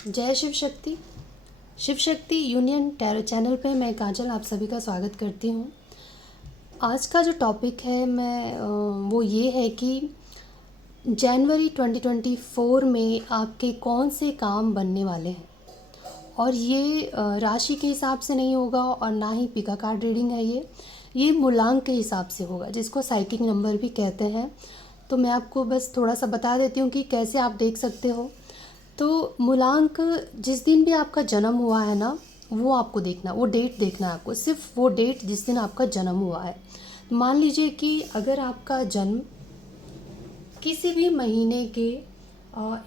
जय Shiv Shakti union tarot channel पे मैं काजल आप सभी का स्वागत करती हूँ। आज का जो टॉपिक है वो ये है कि जनवरी 2024 में आपके कौन से काम बनने वाले हैं। और ये राशि के हिसाब से नहीं होगा और ना ही पिका कार्ड रीडिंग है। ये मूलांक के हिसाब से होगा, जिसको साइकिक नंबर भी कहते हैं। तो मैं आपको बस थोड़ा सा बता देती हूँ कि कैसे आप देख सकते हो। तो मूलांक जिस दिन भी आपका जन्म हुआ है ना, वो आपको देखना, वो डेट देखना है आपको, सिर्फ वो डेट जिस दिन आपका जन्म हुआ है। मान लीजिए कि अगर आपका जन्म किसी भी महीने के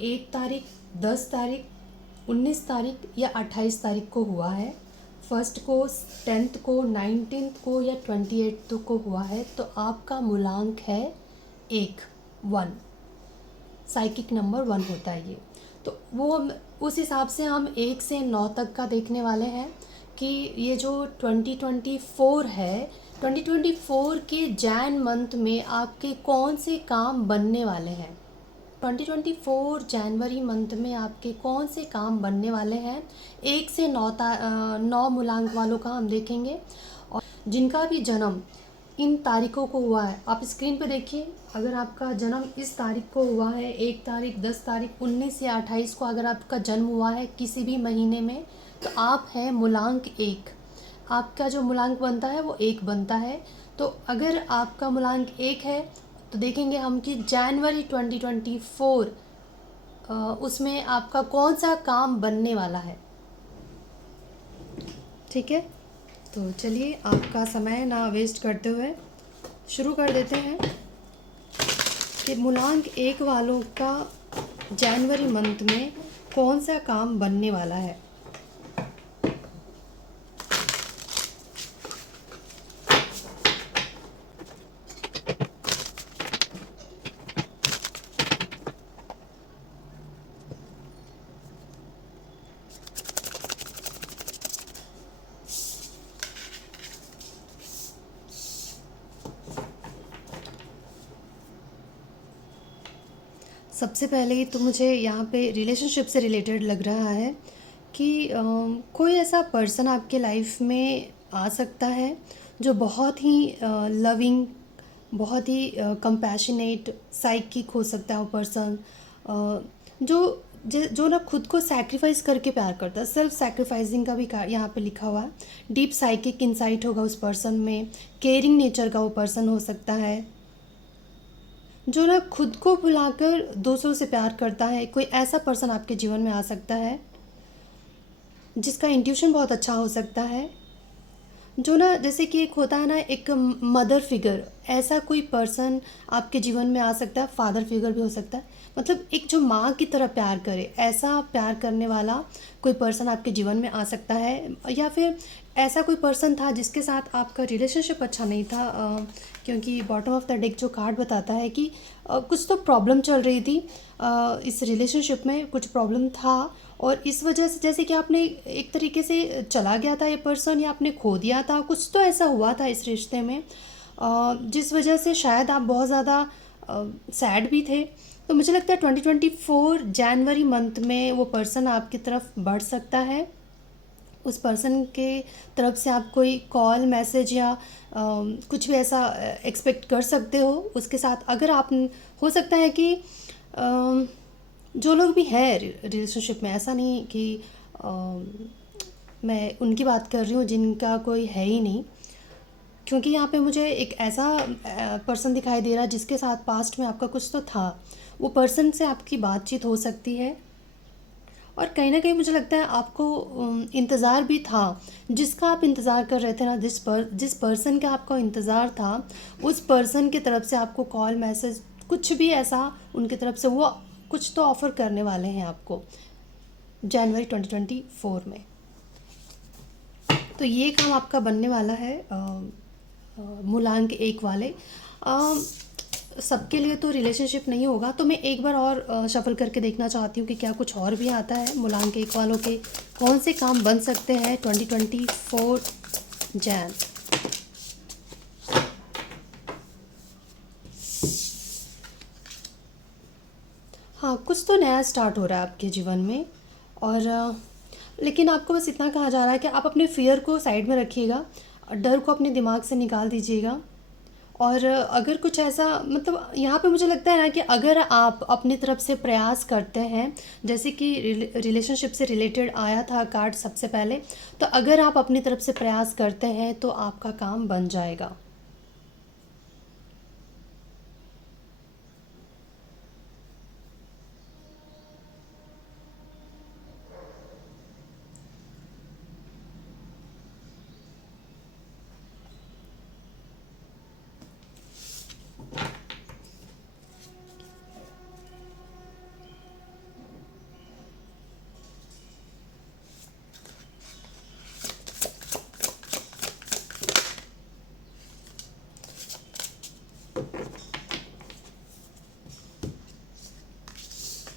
1 तारीख, 10 तारीख, 19 तारीख या 28 तारीख को हुआ है, फर्स्ट को, 10th को, 19th को या 28th को हुआ है, तो आपका मूलांक है 1 साइकिक नंबर 1 होता है ये। तो वो उस हिसाब से हम 1 से 9 तक का देखने वाले हैं कि ये जो 2024 है, 2024 के जैन मंथ में आपके कौन से काम बनने वाले हैं। 2024 जनवरी मंथ में आपके कौन से काम बनने वाले हैं, 1 से 9 मूलांक वालों का हम देखेंगे। और जिनका भी जन्म इन तारीखों को हुआ है, आप स्क्रीन पे देखिए, अगर आपका जन्म इस तारीख को हुआ है, 1 तारीख, 10 तारीख, 19 या 28 को अगर आपका जन्म हुआ है किसी भी महीने में, तो आप हैं मूलांक 1। आपका जो मूलांक बनता है वो 1 बनता है। तो अगर आपका मूलांक 1 है तो देखेंगे हम कि जनवरी 2024 उसमें आपका कौन सा काम बनने वाला है। ठीक है, तो चलिए आपका समय ना वेस्ट करते हुए शुरू कर देते हैं कि मूलांक 1 वालों का जनवरी मंथ में कौन सा काम बनने वाला है। सबसे पहले तो मुझे यहाँ पे रिलेशनशिप से रिलेटेड लग रहा है कि कोई ऐसा पर्सन आपके लाइफ में आ सकता है जो बहुत ही लविंग, बहुत ही कंपैशनेट, साइकिक हो सकता है वो पर्सन, जो जो ना खुद को सैक्रिफाइस करके प्यार करता है। सेल्फ सैक्रिफाइसिंग का भी यहाँ पे लिखा हुआ है। डीप साइकिक इंसाइट होगा उस पर्सन में। केयरिंग नेचर का वो पर्सन हो सकता है, जो ना खुद को भुलाकर दूसरों से प्यार करता है। कोई ऐसा पर्सन आपके जीवन में आ सकता है जिसका इंट्यूशन बहुत अच्छा हो सकता है, जो ना जैसे कि एक होता है ना, एक मदर फिगर, ऐसा कोई पर्सन आपके जीवन में आ सकता है। फादर फिगर भी हो सकता है, मतलब एक जो माँ की तरह प्यार करे, ऐसा प्यार करने वाला कोई पर्सन आपके जीवन में आ सकता है। या फिर ऐसा कोई पर्सन था जिसके साथ आपका रिलेशनशिप अच्छा नहीं था, क्योंकि बॉटम ऑफ द डेक जो कार्ड बताता है कि कुछ तो प्रॉब्लम चल रही थी, इस रिलेशनशिप में कुछ प्रॉब्लम था, और इस वजह से जैसे कि आपने एक तरीके से चला गया था ये पर्सन, या आपने खो दिया था, कुछ तो ऐसा हुआ था इस रिश्ते में जिस वजह से शायद आप बहुत ज़्यादा सैड भी थे। तो मुझे लगता है 2024 जनवरी मंथ में वो पर्सन आपकी तरफ बढ़ सकता है। उस पर्सन के तरफ से आप कोई कॉल, मैसेज या कुछ भी ऐसा एक्सपेक्ट कर सकते हो उसके साथ। अगर आप, हो सकता है कि जो लोग भी हैं रिलेशनशिप में, ऐसा नहीं कि मैं उनकी बात कर रही हूँ जिनका कोई है ही नहीं, क्योंकि यहाँ पे मुझे एक ऐसा पर्सन दिखाई दे रहा है जिसके साथ पास्ट में आपका कुछ तो था। वो पर्सन से आपकी बातचीत हो सकती है, और कहीं ना कहीं मुझे लगता है आपको इंतज़ार भी था, जिसका आप इंतज़ार कर रहे थे ना, जिस पर्सन का आपका इंतज़ार था, उस पर्सन की तरफ से आपको कॉल, मैसेज, कुछ भी ऐसा उनकी तरफ से वो कुछ तो ऑफ़र करने वाले हैं आपको जनवरी 2024 में। तो ये काम आपका बनने वाला है मूलांक 1 वाले। सबके लिए तो रिलेशनशिप नहीं होगा, तो मैं एक बार और शफल करके देखना चाहती हूँ कि क्या कुछ और भी आता है। मूलांक 1 वालों के कौन से काम बन सकते हैं 2024 जैन। हाँ, कुछ तो नया स्टार्ट हो रहा है आपके जीवन में। और लेकिन आपको बस इतना कहा जा रहा है कि आप अपने फ़ियर को साइड में रखिएगा, डर को अपने दिमाग से निकाल दीजिएगा। और अगर कुछ ऐसा मतलब यहाँ पे मुझे लगता है ना कि अगर आप अपनी तरफ से प्रयास करते हैं, जैसे कि रिलेशनशिप से रिलेटेड आया था कार्ड सबसे पहले, तो अगर आप अपनी तरफ से प्रयास करते हैं तो आपका काम बन जाएगा।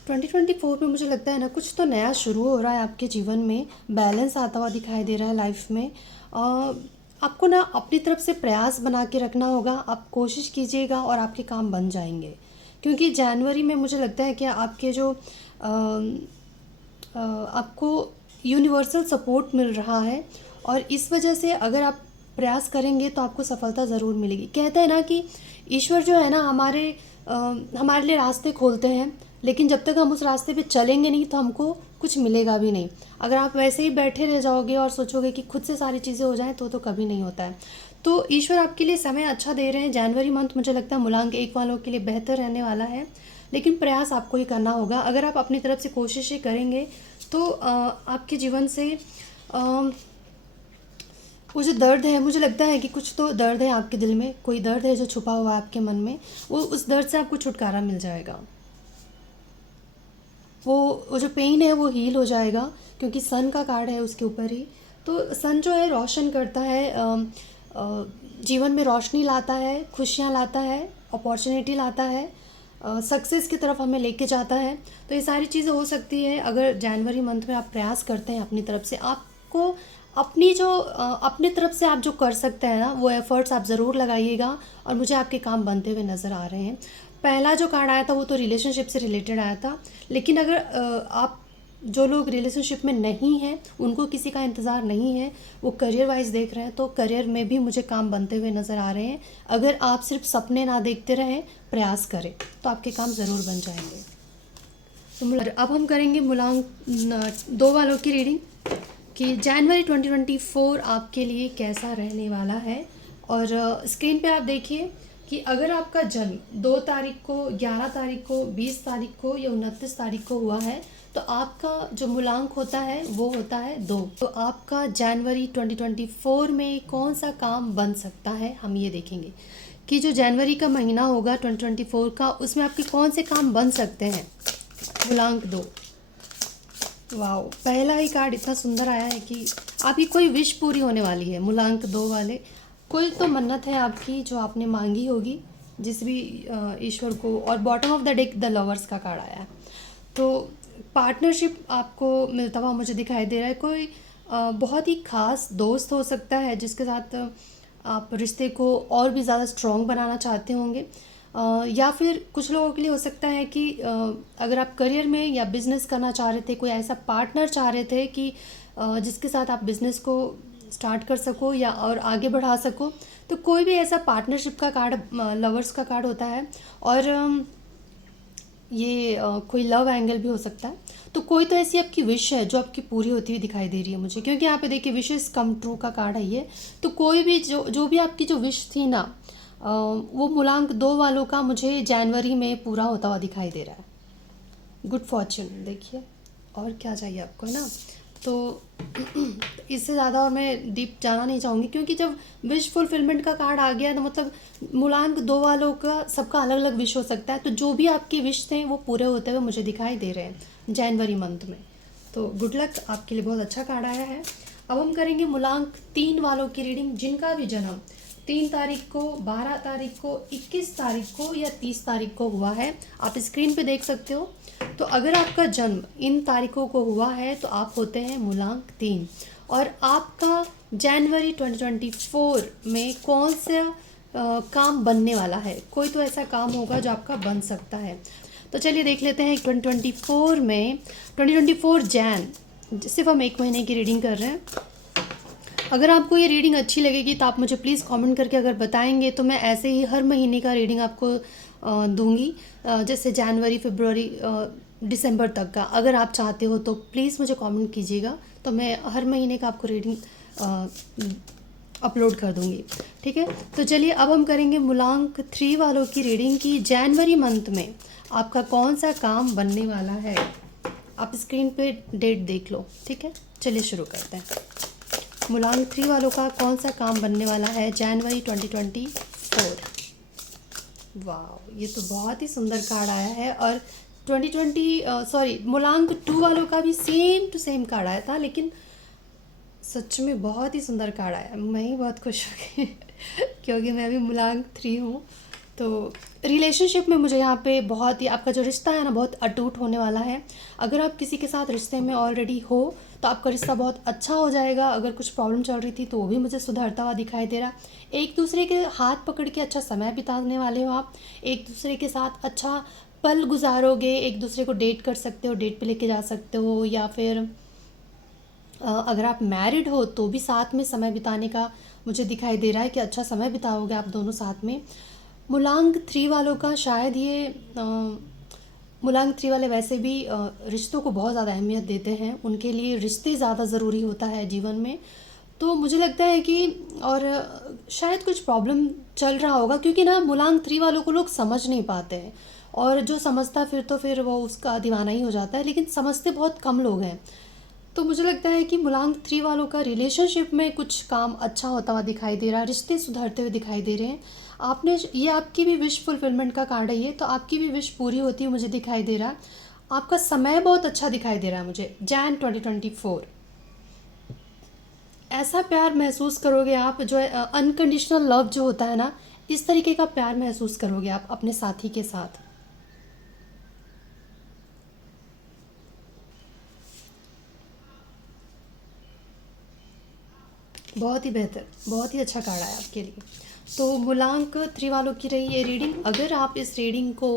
2024 में मुझे लगता है ना कुछ तो नया शुरू हो रहा है आपके जीवन में, बैलेंस आता हुआ दिखाई दे रहा है लाइफ में। आपको ना अपनी तरफ से प्रयास बना के रखना होगा, आप कोशिश कीजिएगा और आपके काम बन जाएंगे। क्योंकि जनवरी में मुझे लगता है कि आपके जो आपको यूनिवर्सल सपोर्ट मिल रहा है, और इस वजह से अगर आप प्रयास करेंगे तो आपको सफलता ज़रूर मिलेगी। कहते हैं ना कि ईश्वर जो है ना हमारे लिए रास्ते खोलते हैं, लेकिन जब तक हम उस रास्ते पे चलेंगे नहीं तो हमको कुछ मिलेगा भी नहीं। अगर आप वैसे ही बैठे रह जाओगे और सोचोगे कि खुद से सारी चीज़ें हो जाएं तो कभी नहीं होता है। तो ईश्वर आपके लिए समय अच्छा दे रहे हैं। जनवरी मंथ मुझे लगता है मूलांक 1 वालों के लिए बेहतर रहने वाला है, लेकिन प्रयास आपको ही करना होगा। अगर आप अपनी तरफ से कोशिशें करेंगे तो आपके जीवन से वो जो दर्द है, मुझे लगता है कि कुछ तो दर्द है आपके दिल में, कोई दर्द है जो छुपा हुआ है आपके मन में, वो उस दर्द से आपको छुटकारा मिल जाएगा। वो जो पेन है वो हील हो जाएगा, क्योंकि सन का कार्ड है उसके ऊपर ही। तो सन जो है रोशन करता है, जीवन में रोशनी लाता है, खुशियाँ लाता है, अपॉर्चुनिटी लाता है, सक्सेस की तरफ हमें लेके जाता है। तो ये सारी चीज़ें हो सकती है अगर जनवरी मंथ में आप प्रयास करते हैं अपनी तरफ से। आपको अपनी तरफ से आप जो कर सकते हैं ना वो एफ़र्ट्स आप ज़रूर लगाइएगा, और मुझे आपके काम बनते हुए नज़र आ रहे हैं। पहला जो कार्ड आया था वो तो रिलेशनशिप से रिलेटेड आया था, लेकिन अगर आप जो लोग रिलेशनशिप में नहीं हैं, उनको किसी का इंतज़ार नहीं है, वो करियर वाइज देख रहे हैं, तो करियर में भी मुझे काम बनते हुए नज़र आ रहे हैं। अगर आप सिर्फ सपने ना देखते रहें, प्रयास करें, तो आपके काम ज़रूर बन जाएंगे। तो अब हम करेंगे मूलांक 2 वालों की रीडिंग कि जनवरी 2024 आपके लिए कैसा रहने वाला है। और स्क्रीन पे आप देखिए कि अगर आपका जन्म 2 तारीख को, 11 तारीख को, 20 तारीख को या 29 तारीख को हुआ है, तो आपका जो मूलांक होता है वो होता है 2। तो आपका जनवरी 2024 में कौन सा काम बन सकता है, हम ये देखेंगे कि जो जनवरी का महीना होगा 2024 का, उसमें आपके कौन से काम बन सकते हैं। मूलांक 2। वाओ, पहला ही कार्ड इतना सुंदर आया है कि आपकी कोई विश पूरी होने वाली है। मूलांक 2 वाले, कोई तो मन्नत है आपकी जो आपने मांगी होगी जिस भी ईश्वर को। और bottom of the deck the lovers का कार्ड आया है, तो पार्टनरशिप आपको मिलता हुआ मुझे दिखाई दे रहा है। कोई बहुत ही खास दोस्त हो सकता है जिसके साथ आप रिश्ते को और भी ज़्यादा स्ट्रॉन्ग बनाना चाहते होंगे। या फिर कुछ लोगों के लिए हो सकता है कि अगर आप करियर में या बिज़नेस करना चाह रहे थे, कोई ऐसा पार्टनर चाह रहे थे कि जिसके साथ आप बिज़नेस को स्टार्ट कर सको या और आगे बढ़ा सको, तो कोई भी ऐसा पार्टनरशिप का कार्ड, लवर्स का कार्ड होता है। और ये कोई लव एंगल भी हो सकता है। तो कोई तो ऐसी आपकी विश है जो आपकी पूरी होती हुई दिखाई दे रही है मुझे, क्योंकि यहाँ पे देखिए विशेस कम ट्रू का कार्ड है ये। तो कोई भी जो भी आपकी जो विश थी ना, वो मूलांक 2 वालों का मुझे जनवरी में पूरा होता हुआ दिखाई दे रहा है। गुड फॉर्च्यून देखिए, और क्या चाहिए आपको, है ना। तो इससे ज़्यादा और मैं डीप जाना नहीं चाहूँगी, क्योंकि जब विश फुलफिलमेंट का कार्ड आ गया तो मतलब मूलांक 2 वालों का सबका अलग अलग विश हो सकता है। तो जो भी आपके विश थे वो पूरे होते हुए मुझे दिखाई दे रहे हैं जनवरी मंथ में। तो गुड लक, आपके लिए बहुत अच्छा कार्ड आया है। अब हम करेंगे मूलांक 3 वालों की रीडिंग, जिनका भी जन्म 3 तारीख को, 12 तारीख को, 21 तारीख को या 30 तारीख को हुआ है। आप स्क्रीन पे देख सकते हो। तो अगर आपका जन्म इन तारीखों को हुआ है तो आप होते हैं मूलांक 3। और आपका जनवरी 2024 में कौन सा काम बनने वाला है, कोई तो ऐसा काम होगा जो आपका बन सकता है। तो चलिए देख लेते हैं 2024 में 2024 जैन, सिर्फ हम 1 महीने की रीडिंग कर रहे हैं। अगर आपको ये रीडिंग अच्छी लगेगी तो आप मुझे प्लीज़ कमेंट करके अगर बताएंगे तो मैं ऐसे ही हर महीने का रीडिंग आपको दूंगी, जैसे जनवरी, फरवरी, दिसंबर तक का। अगर आप चाहते हो तो प्लीज़ मुझे कमेंट कीजिएगा, तो मैं हर महीने का आपको रीडिंग अपलोड कर दूंगी, ठीक है। तो चलिए अब हम करेंगे मूलांक 3 वालों की रीडिंग की जनवरी मंथ में आपका कौन सा काम बनने वाला है। आप स्क्रीन पे डेट देख लो, ठीक है। चलिए शुरू करते हैं। मूलांक 3 वालों का कौन सा काम बनने वाला है जनवरी 2024। वाह, ये तो बहुत ही सुंदर कार्ड आया है। और 2020 मूलांक 2 वालों का भी सेम टू सेम कार्ड आया था, लेकिन सच में बहुत ही सुंदर कार्ड आया। मैं ही बहुत खुश हो गई क्योंकि मैं भी मूलांक 3 हूँ। तो रिलेशनशिप में मुझे यहाँ पे बहुत ही आपका जो रिश्ता है ना बहुत अटूट होने वाला है। अगर आप किसी के साथ रिश्ते में ऑलरेडी हो तो आपका रिश्ता बहुत अच्छा हो जाएगा। अगर कुछ प्रॉब्लम चल रही थी तो वो भी मुझे सुधरता हुआ दिखाई दे रहा। एक दूसरे के हाथ पकड़ के अच्छा समय बिताने वाले हो आप। एक दूसरे के साथ अच्छा पल गुजारोगे। एक दूसरे को डेट कर सकते हो, डेट पे लेके जा सकते हो, या फिर अगर आप मैरिड हो तो भी साथ में समय बिताने का मुझे दिखाई दे रहा है कि अच्छा समय बिताओगे आप दोनों साथ में। मूलांक 3 वालों का शायद ये मूलांक 3 वाले वैसे भी रिश्तों को बहुत ज़्यादा अहमियत देते हैं। उनके लिए रिश्ते ज़्यादा ज़रूरी होता है जीवन में। तो मुझे लगता है कि और शायद कुछ प्रॉब्लम चल रहा होगा, क्योंकि ना मूलांक 3 वालों को लोग समझ नहीं पाते हैं। और जो समझता है फिर वो उसका दीवाना ही हो जाता है, लेकिन समझते बहुत कम लोग हैं। तो मुझे लगता है कि मूलांक 3 वालों का रिलेशनशिप में कुछ काम अच्छा होता हुआ दिखाई दे रहा है। रिश्ते सुधरते हुए दिखाई दे रहे हैं। आपने ये आपकी भी विश फुलफिलमेंट का कार्ड है ये, तो आपकी भी विश पूरी होती है मुझे दिखाई दे रहा है। आपका समय बहुत अच्छा दिखाई दे रहा है मुझे जैन 2024। ऐसा प्यार महसूस करोगे आप जो अनकंडीशनल लव जो होता है ना, इस तरीके का प्यार महसूस करोगे आप अपने साथी के साथ। बहुत ही बेहतर, बहुत ही अच्छा कार्ड आया आपके लिए। तो मूलांक 3 वालों की रही ये रीडिंग। अगर आप इस रीडिंग को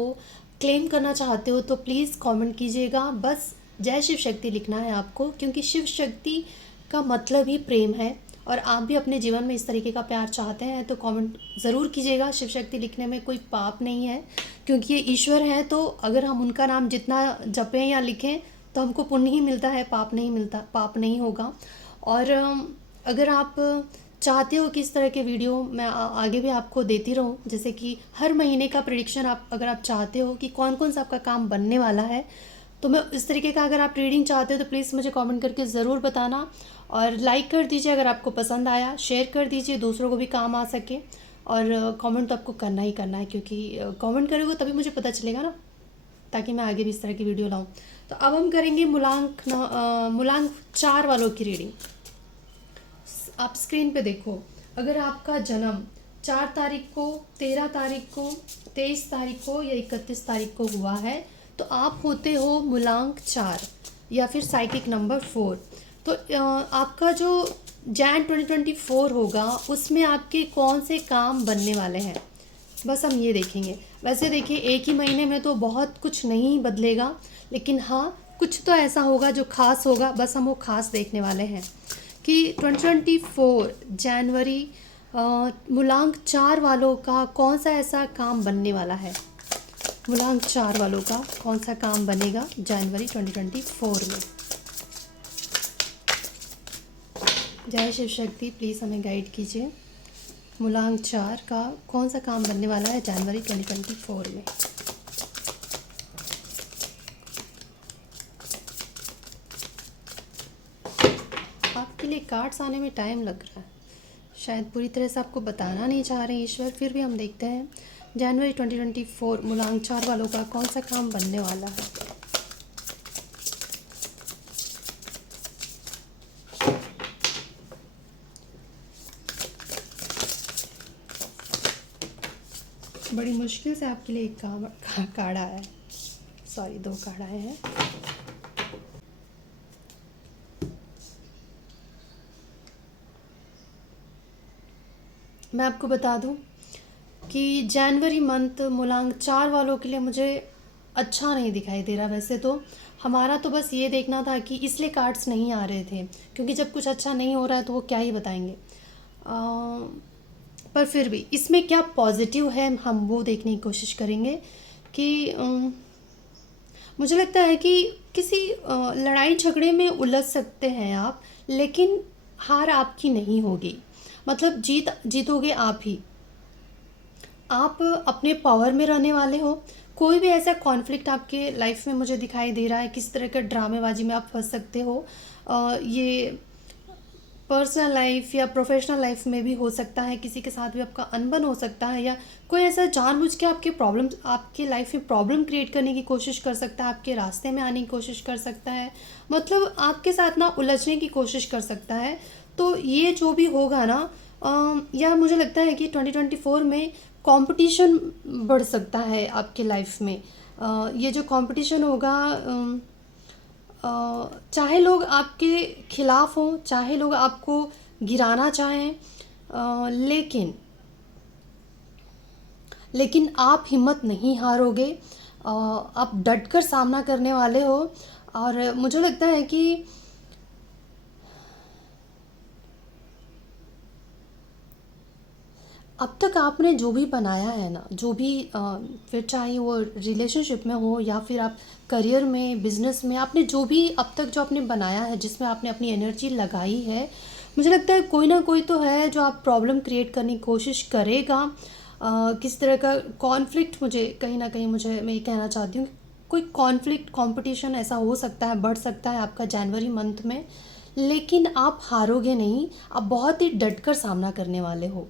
क्लेम करना चाहते हो तो प्लीज़ कमेंट कीजिएगा। बस जय शिव शक्ति लिखना है आपको, क्योंकि शिव शक्ति का मतलब ही प्रेम है। और आप भी अपने जीवन में इस तरीके का प्यार चाहते हैं तो कमेंट ज़रूर कीजिएगा। शिव शक्ति लिखने में कोई पाप नहीं है, क्योंकि ये ईश्वर हैं। तो अगर हम उनका नाम जितना जपें या लिखें तो हमको पुण्य ही मिलता है, पाप नहीं मिलता, पाप नहीं होगा। और अगर आप चाहते हो कि इस तरह के वीडियो मैं आगे भी आपको देती रहूं, जैसे कि हर महीने का प्रेडिक्शन, आप अगर आप चाहते हो कि कौन कौन सा आपका काम बनने वाला है, तो मैं इस तरीके का अगर आप रीडिंग चाहते हो तो प्लीज़ मुझे कमेंट करके ज़रूर बताना। और लाइक कर दीजिए अगर आपको पसंद आया, शेयर कर दीजिए दूसरों को भी काम आ सके। और कमेंट तो आपको करना ही करना है, क्योंकि कमेंट करोगे तभी मुझे पता चलेगा ना, ताकि मैं आगे भी इस तरह की वीडियो लाऊं। तो अब हम करेंगे मूलांक 4 वालों की रीडिंग। आप स्क्रीन पे देखो। अगर आपका जन्म 4 तारीख को, 13 तारीख को, 23 तारीख को या 31 तारीख को हुआ है तो आप होते हो मूलांक 4 या फिर साइकिक नंबर 4। तो आपका जो जैन 2024 होगा उसमें आपके कौन से काम बनने वाले हैं, बस हम ये देखेंगे। वैसे देखिए, एक ही महीने में तो बहुत कुछ नहीं बदलेगा, लेकिन हाँ कुछ तो ऐसा होगा जो खास होगा। बस हम वो खास देखने वाले हैं कि 2024 जनवरी मूलांक 4 वालों का कौन सा ऐसा काम बनने वाला है। मूलांक 4 वालों का कौन सा काम बनेगा जनवरी 2024 में। जय शिव शक्ति, प्लीज़ हमें गाइड कीजिए। मूलांक 4 का कौन सा काम बनने वाला है जनवरी 2024 में। आपके लिए कार्ड्स आने में टाइम लग रहा है, शायद पूरी तरह से आपको बताना नहीं चाह रहे ईश्वर, फिर भी हम देखते हैं जनवरी 2024 मूलांक 4 वालों का कौन सा काम बनने वाला है। बड़ी मुश्किल से आपके लिए एक कार्ड आया है, सॉरी 2 कार्ड आए हैं। मैं आपको बता दूं कि जनवरी मंथ मूलांक 4 वालों के लिए मुझे अच्छा नहीं दिखाई दे रहा। वैसे तो हमारा तो बस ये देखना था कि इसलिए कार्ड्स नहीं आ रहे थे, क्योंकि जब कुछ अच्छा नहीं हो रहा है तो वो क्या ही बताएंगे। पर फिर भी इसमें क्या पॉजिटिव है हम वो देखने की कोशिश करेंगे कि मुझे लगता है कि किसी लड़ाई झगड़े में उलझ सकते हैं आप, लेकिन हार आपकी नहीं होगी। मतलब जीतोगे आप ही। आप अपने पावर में रहने वाले हो। कोई भी ऐसा कॉन्फ्लिक्ट आपके लाइफ में मुझे दिखाई दे रहा है, किस तरह का ड्रामेबाजी में आप फंस सकते हो, ये पर्सनल लाइफ या प्रोफेशनल लाइफ में भी हो सकता है, किसी के साथ भी आपका अनबन हो सकता है, या कोई ऐसा जानबूझ के आपके प्रॉब्लम, आपके लाइफ में प्रॉब्लम क्रिएट करने की कोशिश कर सकता है, आपके रास्ते में आने की कोशिश कर सकता है, मतलब आपके साथ ना उलझने की कोशिश कर सकता है। तो ये जो भी होगा ना, या मुझे लगता है कि 2024 में कंपटीशन बढ़ सकता है आपके लाइफ में। ये जो कंपटीशन होगा, चाहे लोग आपके खिलाफ हों, चाहे लोग आपको गिराना चाहें, लेकिन लेकिन आप हिम्मत नहीं हारोगे। आप डट कर सामना करने वाले हो। और मुझे लगता है कि अब तक आपने जो भी बनाया है ना, जो भी फिर चाहे वो रिलेशनशिप में हो या फिर आप करियर में, बिजनेस में, आपने जो भी अब तक जो आपने बनाया है, जिसमें आपने अपनी एनर्जी लगाई है, मुझे लगता है कोई ना कोई तो है जो आप प्रॉब्लम क्रिएट करने की कोशिश करेगा। किस तरह का कॉन्फ्लिक्ट, मुझे कहीं ना कहीं मुझे मैं ये कहना चाहती हूँ कि कोई कॉन्फ्लिक्ट, कंपटीशन ऐसा हो सकता है, बढ़ सकता है आपका जनवरी मंथ में। लेकिन आप हारोगे नहीं, आप बहुत ही डट कर सामना करने वाले हो।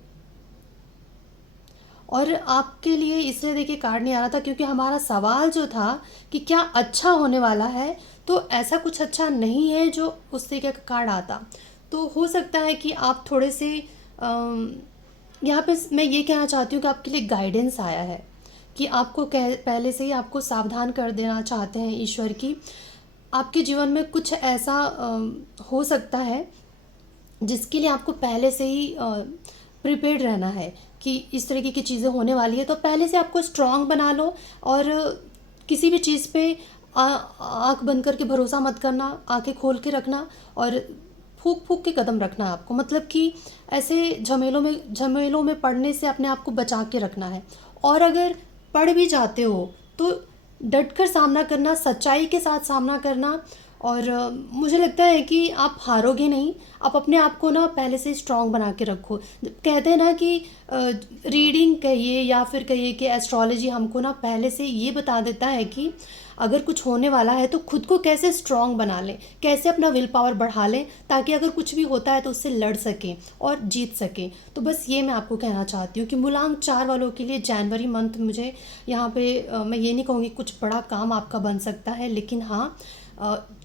और आपके लिए इसलिए देखिए कार्ड नहीं आ रहा था, क्योंकि हमारा सवाल जो था कि क्या अच्छा होने वाला है, तो ऐसा कुछ अच्छा नहीं है जो उस तरीके का कार्ड आता। तो हो सकता है कि आप थोड़े से यहाँ पे मैं ये कहना चाहती हूँ कि आपके लिए गाइडेंस आया है, कि आपको पहले से ही आपको सावधान कर देना चाहते हैं ईश्वर की। आपके जीवन में कुछ ऐसा हो सकता है जिसके लिए आपको पहले से ही प्रिपेयर्ड रहना है, कि इस तरीके की चीज़ें होने वाली है, तो पहले से आपको स्ट्रांग बना लो। और किसी भी चीज़ पे आँख बंद करके भरोसा मत करना, आंखें खोल के रखना, और फूक फूक के कदम रखना है आपको। मतलब कि ऐसे झमेलों में पड़ने से अपने आप को बचा के रखना है। और अगर पड़ भी जाते हो तो डट कर सामना करना, सच्चाई के साथ सामना करना। और मुझे लगता है कि आप हारोगे नहीं। आप अपने आप को ना पहले से स्ट्रांग बना के रखो। कहते हैं ना कि रीडिंग कहिए या फिर कहिए कि एस्ट्रोलॉजी हमको ना पहले से ये बता देता है कि अगर कुछ होने वाला है तो खुद को कैसे स्ट्रांग बना लें, कैसे अपना विल पावर बढ़ा लें, ताकि अगर कुछ भी होता है तो उससे लड़ सकें और जीत सकें। तो बस ये मैं आपको कहना चाहती हूँ कि मूलांक 4 वालों के लिए जनवरी मंथ, मुझे यहाँ पे मैं ये नहीं कहूँगी कुछ बड़ा काम आपका बन सकता है, लेकिन हाँ,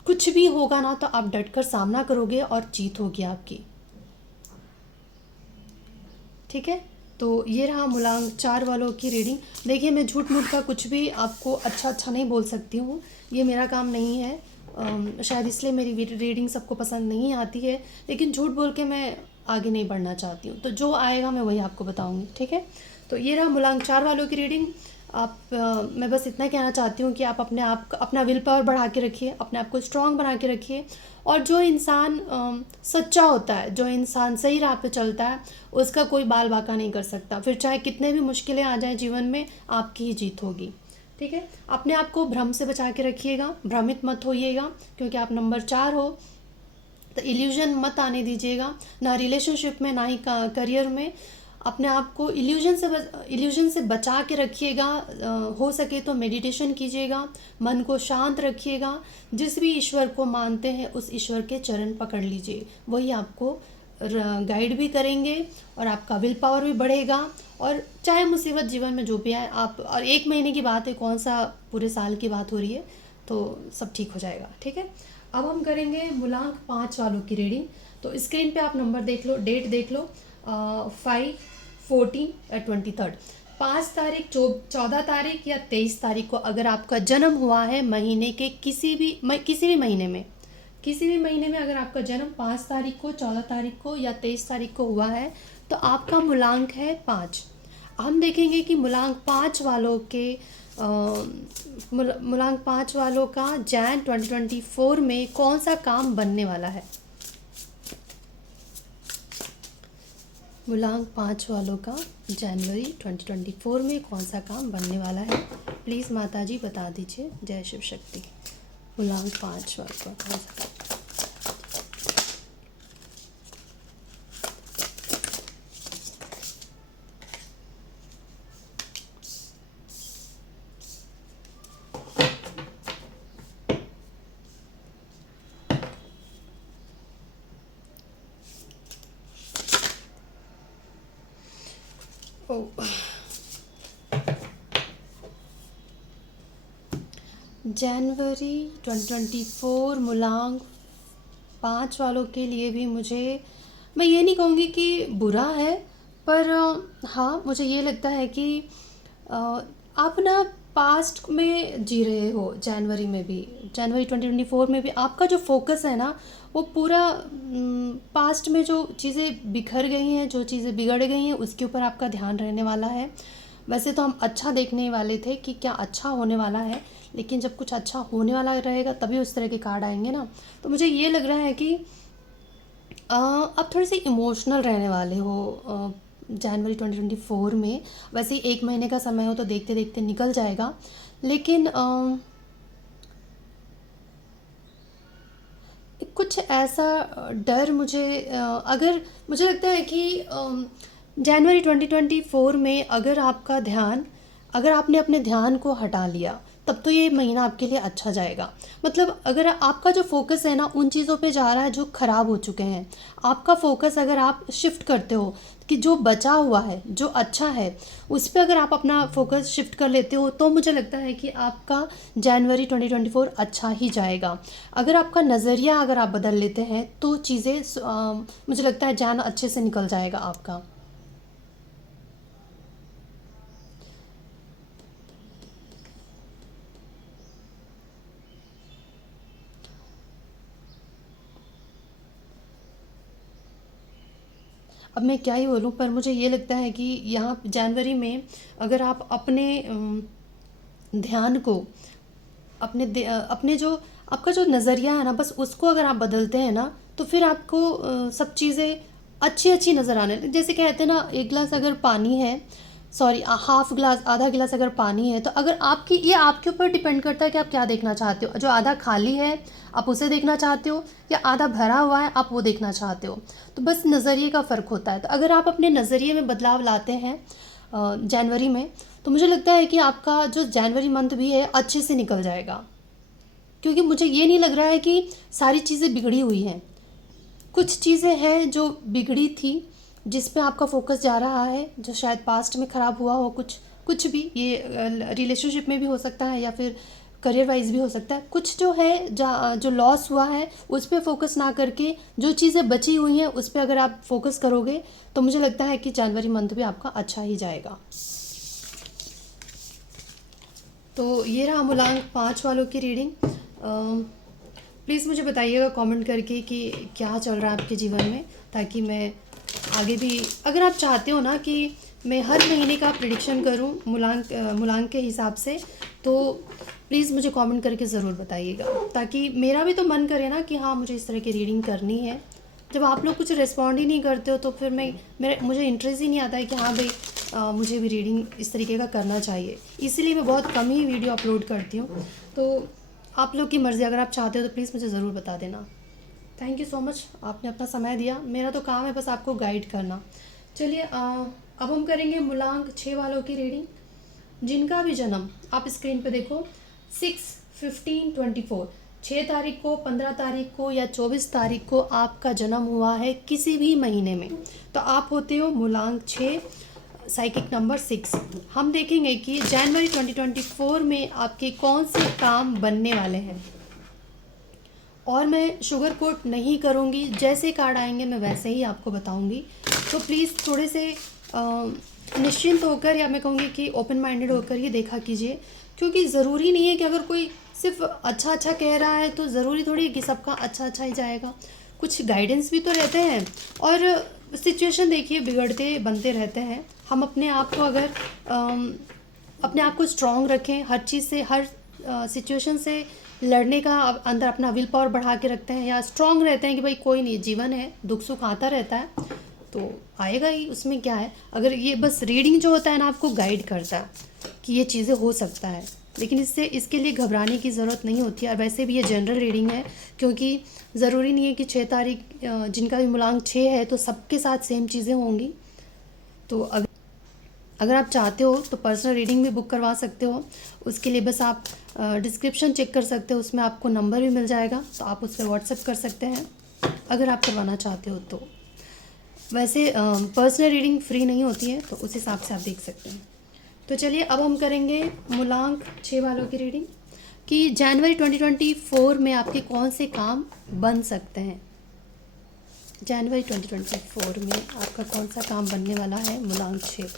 कुछ भी होगा ना तो आप डट कर सामना करोगे और जीत होगी आपकी। ठीक है, तो ये रहा मूलांक 4 वालों की रीडिंग। देखिए, मैं झूठ मूठ का कुछ भी आपको अच्छा नहीं बोल सकती हूँ, ये मेरा काम नहीं है। शायद इसलिए मेरी रीडिंग सबको पसंद नहीं आती है, लेकिन झूठ बोल के मैं आगे नहीं बढ़ना चाहती हूँ। तो जो आएगा मैं वही आपको बताऊँगी। ठीक है, तो ये रहा मूलांक 4 वालों की रीडिंग। मैं बस इतना कहना चाहती हूँ कि आप अपना विल पावर बढ़ा के रखिए, अपने आप को स्ट्रांग बना के रखिए। और जो इंसान सच्चा होता है, जो इंसान सही राह पे चलता है, उसका कोई बाल बाका नहीं कर सकता। फिर चाहे कितने भी मुश्किलें आ जाएं जीवन में, आपकी ही जीत होगी। ठीक है, अपने आप को भ्रम से बचा के रखिएगा, भ्रमित मत होइएगा, क्योंकि आप नंबर 4 हो। तो इल्यूजन मत आने दीजिएगा, ना रिलेशनशिप में, ना ही करियर में। अपने आप को इल्यूजन से बचा के रखिएगा। हो सके तो मेडिटेशन कीजिएगा, मन को शांत रखिएगा। जिस भी ईश्वर को मानते हैं उस ईश्वर के चरण पकड़ लीजिए, वही आपको गाइड भी करेंगे और आपका विल पावर भी बढ़ेगा। और चाहे मुसीबत जीवन में जो भी आए आप, और 1 महीने की बात है, कौन सा पूरे साल की बात हो रही है, तो सब ठीक हो जाएगा। ठीक है, अब हम करेंगे मूलांक 5 वालों की रीडिंग। तो स्क्रीन पे आप नंबर देख लो, डेट देख लो, 5, 14 या 23। 5 तारीख, 14 तारीख या 23 तारीख को अगर आपका जन्म हुआ है महीने के किसी भी महीने में अगर आपका जन्म 5 तारीख को, 14 तारीख को या 23 तारीख को हुआ है, तो आपका मूलांक है 5। हम देखेंगे कि मूलांक 5 वालों के मूलांक 5 वालों का जैन 2024 में कौन सा काम बनने वाला है? मूलांक 5 वालों का जनवरी 2024 में कौन सा काम बनने वाला है? प्लीज़ माता जी बता दीजिए। जय शिव शक्ति। मूलांक 5 वालों का कौन सा काम? जनवरी 2024 मूलांक 5 वालों के लिए भी मैं ये नहीं कहूँगी कि बुरा है, पर हाँ मुझे ये लगता है कि आप ना पास्ट में जी रहे हो। जनवरी में भी, जनवरी 2024 में भी आपका जो फोकस है ना, वो पूरा पास्ट में जो चीज़ें बिखर गई हैं, जो चीज़ें बिगड़ गई हैं, उसके ऊपर आपका ध्यान रहने वाला है। वैसे तो हम अच्छा देखने वाले थे कि क्या अच्छा होने वाला है, लेकिन जब कुछ अच्छा होने वाला रहेगा तभी उस तरह के कार्ड आएंगे ना। तो मुझे ये लग रहा है कि आप थोड़े से इमोशनल रहने वाले हो जनवरी 2024 में। वैसे ही 1 महीने का समय हो तो देखते देखते निकल जाएगा, लेकिन कुछ ऐसा डर अगर मुझे लगता है कि जनवरी 2024 में अगर आपने अपने ध्यान को हटा लिया, तब तो ये महीना आपके लिए अच्छा जाएगा। मतलब अगर आपका जो फोकस है ना उन चीज़ों पे जा रहा है जो ख़राब हो चुके हैं, आपका फोकस अगर आप शिफ्ट करते हो कि जो बचा हुआ है, जो अच्छा है, उस पे अगर आप अपना फोकस शिफ्ट कर लेते हो, तो मुझे लगता है कि आपका जनवरी 2024 अच्छा ही जाएगा। अगर आपका नज़रिया अगर आप बदल लेते हैं तो चीज़ें मुझे लगता है जान अच्छे से निकल जाएगा आपका। अब मैं क्या ही बोलूँ, पर मुझे ये लगता है कि यहाँ जनवरी में अगर आप अपने ध्यान को अपने जो आपका जो नज़रिया है ना, बस उसको अगर आप बदलते हैं ना, तो फिर आपको सब चीज़ें अच्छी अच्छी नज़र आने जैसे कहते हैं ना, एक गिलास अगर पानी है, सॉरी हाफ गिलास, आधा गिलास अगर पानी है, तो अगर ये आपके ऊपर डिपेंड करता है कि आप क्या देखना चाहते हो। जो आधा खाली है आप उसे देखना चाहते हो, या आधा भरा हुआ है आप वो देखना चाहते हो। तो बस नज़रिए का फ़र्क होता है। तो अगर आप अपने नज़रिए में बदलाव लाते हैं जनवरी में, तो मुझे लगता है कि आपका जो जनवरी मंथ भी है अच्छे से निकल जाएगा। क्योंकि मुझे ये नहीं लग रहा है कि सारी चीज़ें बिगड़ी हुई हैं। कुछ चीज़ें हैं जो बिगड़ी थी, जिस पे आपका फोकस जा रहा है, जो शायद पास्ट में ख़राब हुआ हो। कुछ भी, ये रिलेशनशिप में भी हो सकता है या फिर करियर वाइज भी हो सकता है। कुछ जो है जो लॉस हुआ है उस पर फोकस ना करके जो चीज़ें बची हुई हैं उस पर अगर आप फोकस करोगे, तो मुझे लगता है कि जनवरी मंथ भी आपका अच्छा ही जाएगा। तो ये रहा मूलांक 5 वालों की रीडिंग। प्लीज़ मुझे बताइएगा कमेंट करके कि क्या चल रहा है आपके जीवन में, ताकि मैं आगे भी, अगर आप चाहते हो ना कि मैं हर महीने का प्रिडिक्शन करूं मूलांक के हिसाब से, तो प्लीज़ मुझे कमेंट करके ज़रूर बताइएगा, ताकि मेरा भी तो मन करे ना कि हाँ मुझे इस तरह की रीडिंग करनी है। जब आप लोग कुछ रिस्पॉन्ड ही नहीं करते हो तो फिर मुझे इंटरेस्ट ही नहीं आता है कि हाँ भाई मुझे भी रीडिंग इस तरीके का करना चाहिए। इसीलिए मैं बहुत कम ही वीडियो अपलोड करती हूँ। तो आप लोग की मर्ज़ी, अगर आप चाहते हो तो प्लीज़ मुझे ज़रूर बता देना। थैंक यू सो मच, आपने अपना समय दिया। मेरा तो काम है बस आपको गाइड करना। चलिए अब हम करेंगे मूलांक 6 वालों की रीडिंग। जिनका भी जन्म, आप स्क्रीन पे देखो, 6/15/24, 6 तारीख को, 15 तारीख को या 24 तारीख को आपका जन्म हुआ है किसी भी महीने में, तो आप होते हो मूलांक 6, साइकिक नंबर 6। हम देखेंगे कि जनवरी 2024 में आपके कौन से काम बनने वाले हैं, और मैं शुगर कोट नहीं करूँगी, जैसे कार्ड आएंगे मैं वैसे ही आपको बताऊँगी। तो प्लीज़ थोड़े से निश्चिंत होकर, या मैं कहूँगी कि ओपन माइंडेड होकर ये देखा कीजिए, क्योंकि ज़रूरी नहीं है कि अगर कोई सिर्फ अच्छा अच्छा कह रहा है तो ज़रूरी थोड़ी है कि सबका अच्छा अच्छा ही जाएगा। कुछ गाइडेंस भी तो रहते हैं, और सिचुएशन देखिए बिगड़ते बनते रहते हैं। हम अपने आप को अगर अपने आप को स्ट्रॉन्ग रखें, हर चीज़ से, हर सिचुएशन से लड़ने का अंदर अपना विल पावर बढ़ा के रखते हैं, या स्ट्रॉन्ग रहते हैं कि भाई कोई नहीं, जीवन है, दुख सुख आता रहता है तो आएगा ही, उसमें क्या है। अगर ये बस रीडिंग जो होता है ना, आपको गाइड करता है कि ये चीज़ें हो सकता है, लेकिन इसके लिए घबराने की ज़रूरत नहीं होती है। और वैसे भी ये जनरल रीडिंग है, क्योंकि ज़रूरी नहीं है कि 6 तारीख जिनका भी मूलांक 6 है तो सबके साथ सेम चीज़ें होंगी। तो अगर आप चाहते हो तो पर्सनल रीडिंग भी बुक करवा सकते हो। उसके लिए बस आप डिस्क्रिप्शन चेक कर सकते हो, उसमें आपको नंबर भी मिल जाएगा, तो आप उस पर व्हाट्सएप कर सकते हैं अगर आप करवाना चाहते हो तो। वैसे पर्सनल रीडिंग फ्री नहीं होती है, तो उस हिसाब से आप देख सकते हैं। तो चलिए अब हम करेंगे मूलांक 6 वालों की रीडिंग कि जनवरी 2024 में आपके कौन से काम बन सकते हैं। जनवरी 2024 में आपका कौन सा काम बनने वाला है, मूलांक 6।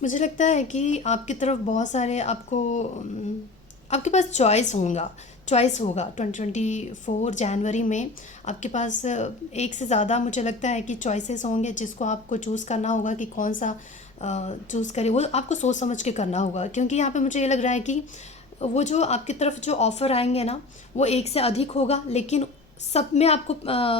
मुझे लगता है कि आपकी तरफ बहुत सारे आपके पास चॉइस होगा 2024 जनवरी में। आपके पास एक से ज़्यादा मुझे लगता है कि चॉइसेस होंगे, जिसको आपको चूज़ करना होगा कि कौन सा चूज़ करे। वो आपको सोच समझ के करना होगा, क्योंकि यहाँ पे मुझे ये लग रहा है कि वो जो आपकी तरफ जो ऑफ़र आएंगे ना, वो एक से अधिक होगा, लेकिन सब में आपको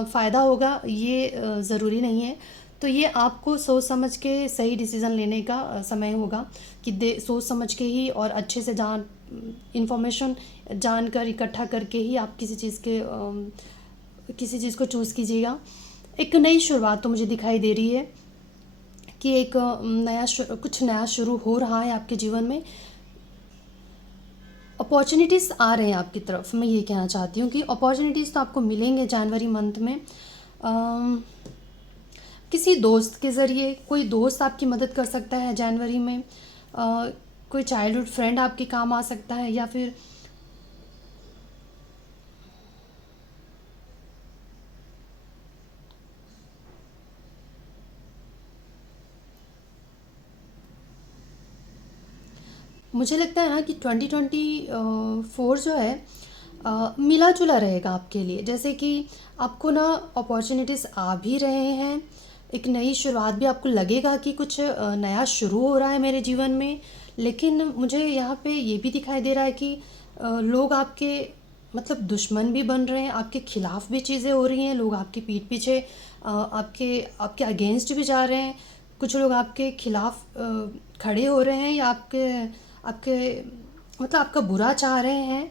फ़ायदा होगा ये ज़रूरी नहीं है। तो ये आपको सोच समझ के सही डिसीज़न लेने का समय होगा कि सोच समझ के ही और अच्छे से इन्फॉर्मेशन जानकर इकट्ठा करके ही आप किसी चीज़ को चूज़ कीजिएगा। एक नई शुरुआत तो मुझे दिखाई दे रही है कि एक कुछ नया शुरू हो रहा है आपके जीवन में। अपॉर्चुनिटीज़ आ रहे हैं आपकी तरफ, मैं ये कहना चाहती हूँ कि अपॉर्चुनिटीज़ तो आपको मिलेंगे जनवरी मंथ में। किसी दोस्त के ज़रिए कोई दोस्त आपकी मदद कर सकता है जनवरी में। कोई चाइल्डहुड फ्रेंड आपके काम आ सकता है, या फिर मुझे लगता है ना कि 2024 जो है मिला जुला रहेगा आपके लिए। जैसे कि आपको ना अपॉर्चुनिटीज़ आ भी रहे हैं, एक नई शुरुआत भी आपको लगेगा कि कुछ नया शुरू हो रहा है मेरे जीवन में। लेकिन मुझे यहाँ पे ये भी दिखाई दे रहा है कि लोग आपके मतलब दुश्मन भी बन रहे हैं, आपके खिलाफ भी चीज़ें हो रही हैं। लोग आपके पीठ पीछे आपके आपके अगेंस्ट भी जा रहे हैं। कुछ लोग आपके खिलाफ खड़े हो रहे हैं, या आपके आपके मतलब आपका बुरा चाह रहे हैं।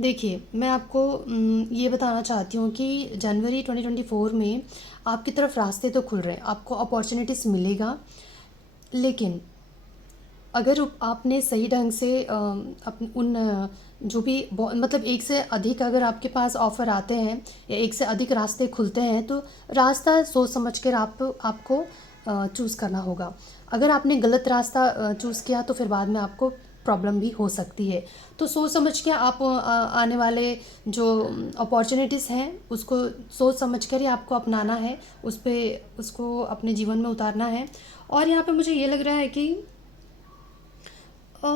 देखिए, मैं आपको ये बताना चाहती हूँ कि जनवरी 2024 में आपकी तरफ रास्ते तो खुल रहे हैं, आपको अपॉर्चुनिटीज़ मिलेगा। लेकिन अगर आपने सही ढंग से जो भी मतलब एक से अधिक अगर आपके पास ऑफ़र आते हैं या एक से अधिक रास्ते खुलते हैं, तो रास्ता सोच समझ कर आपको चूज़ करना होगा। अगर आपने गलत रास्ता चूज़ किया तो फिर बाद में आपको प्रॉब्लम भी हो सकती है। तो सोच समझ के आप आने वाले जो अपॉर्चुनिटीज़ हैं उसको सोच समझ कर ही आपको अपनाना है, उसको अपने जीवन में उतारना है। और यहाँ पे मुझे ये लग रहा है कि अ,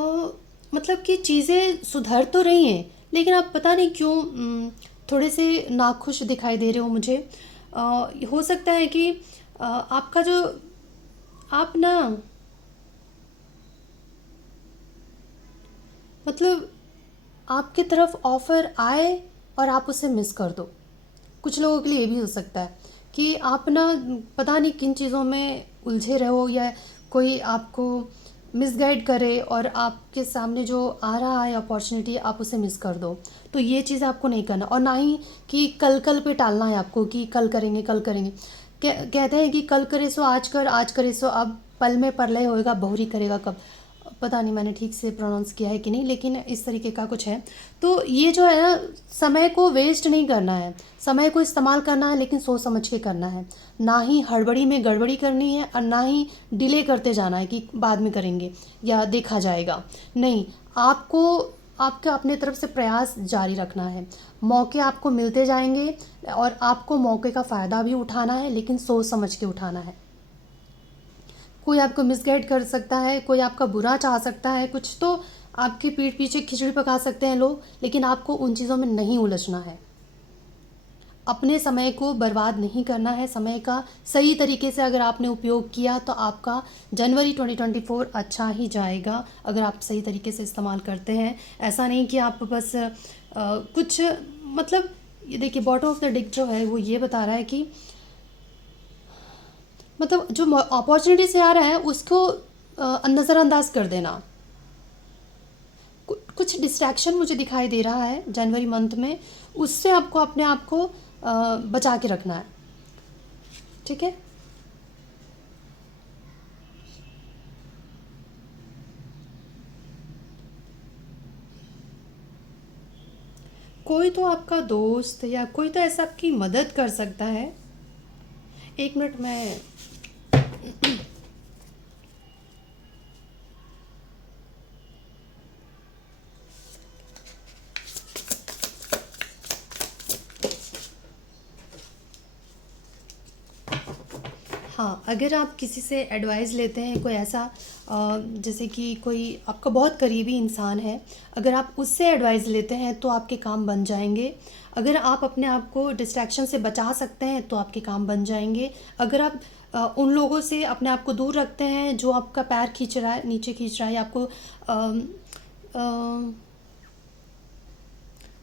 मतलब कि चीज़ें सुधर तो रही हैं, लेकिन आप पता नहीं क्यों थोड़े से नाखुश दिखाई दे रहे हो मुझे। हो सकता है कि आपका जो आप ना मतलब आपकी तरफ ऑफ़र आए और आप उसे मिस कर दो। कुछ लोगों के लिए ये भी हो सकता है कि आप ना पता नहीं किन चीज़ों में उलझे रहो, या कोई आपको मिसगाइड करे और आपके सामने जो आ रहा है अपॉर्चुनिटी आप उसे मिस कर दो। तो ये चीज़ आपको नहीं करना, और ना ही कि कल कल पे टालना है आपको कि कल करेंगे कल करेंगे। कहते हैं कि कल करे सो आज कर, आज करे सो अब, पल में प्रलय होएगा बहुरी करेगा कब। पता नहीं मैंने ठीक से प्रोनाउंस किया है कि नहीं, लेकिन इस तरीके का कुछ है। तो ये जो है ना, समय को वेस्ट नहीं करना है, समय को इस्तेमाल करना है, लेकिन सोच समझ के करना है। ना ही हड़बड़ी में गड़बड़ी करनी है, और ना ही डिले करते जाना है कि बाद में करेंगे या देखा जाएगा। नहीं, आपको आपका अपने तरफ से प्रयास जारी रखना है। मौके आपको मिलते जाएंगे, और आपको मौके का फ़ायदा भी उठाना है, लेकिन सोच समझ के उठाना है। कोई आपको मिसगाइड कर सकता है, कोई आपका बुरा चाह सकता है, कुछ तो आपकी पीठ पीछे खिचड़ी पका सकते हैं लोग, लेकिन आपको उन चीज़ों में नहीं उलझना है। अपने समय को बर्बाद नहीं करना है। समय का सही तरीके से अगर आपने उपयोग किया तो आपका जनवरी 2024 अच्छा ही जाएगा, अगर आप सही तरीके से इस्तेमाल करते हैं। ऐसा नहीं कि आप बस कुछ, मतलब ये देखिए, बॉटम ऑफ द डिक जो है वो ये बता रहा है कि मतलब जो अपॉर्चुनिटी से आ रहा है उसको नज़रअंदाज कर देना। कुछ डिस्ट्रैक्शन मुझे दिखाई दे रहा है जनवरी मंथ में, उससे आपको अपने आप को बचा के रखना है। ठीक है। कोई तो आपका दोस्त या कोई तो ऐसा आपकी मदद कर सकता है। एक मिनट, मैं हाँ, अगर आप किसी से एडवाइस लेते हैं, कोई ऐसा जैसे कि कोई आपका बहुत करीबी इंसान है, अगर आप उससे एडवाइस लेते हैं तो आपके काम बन जाएंगे। अगर आप अपने आप को डिस्ट्रैक्शन से बचा सकते हैं तो आपके काम बन जाएंगे। अगर आप उन लोगों से अपने आप को दूर रखते हैं जो आपका पैर खींच रहा है, नीचे खींच रहा है, या आपको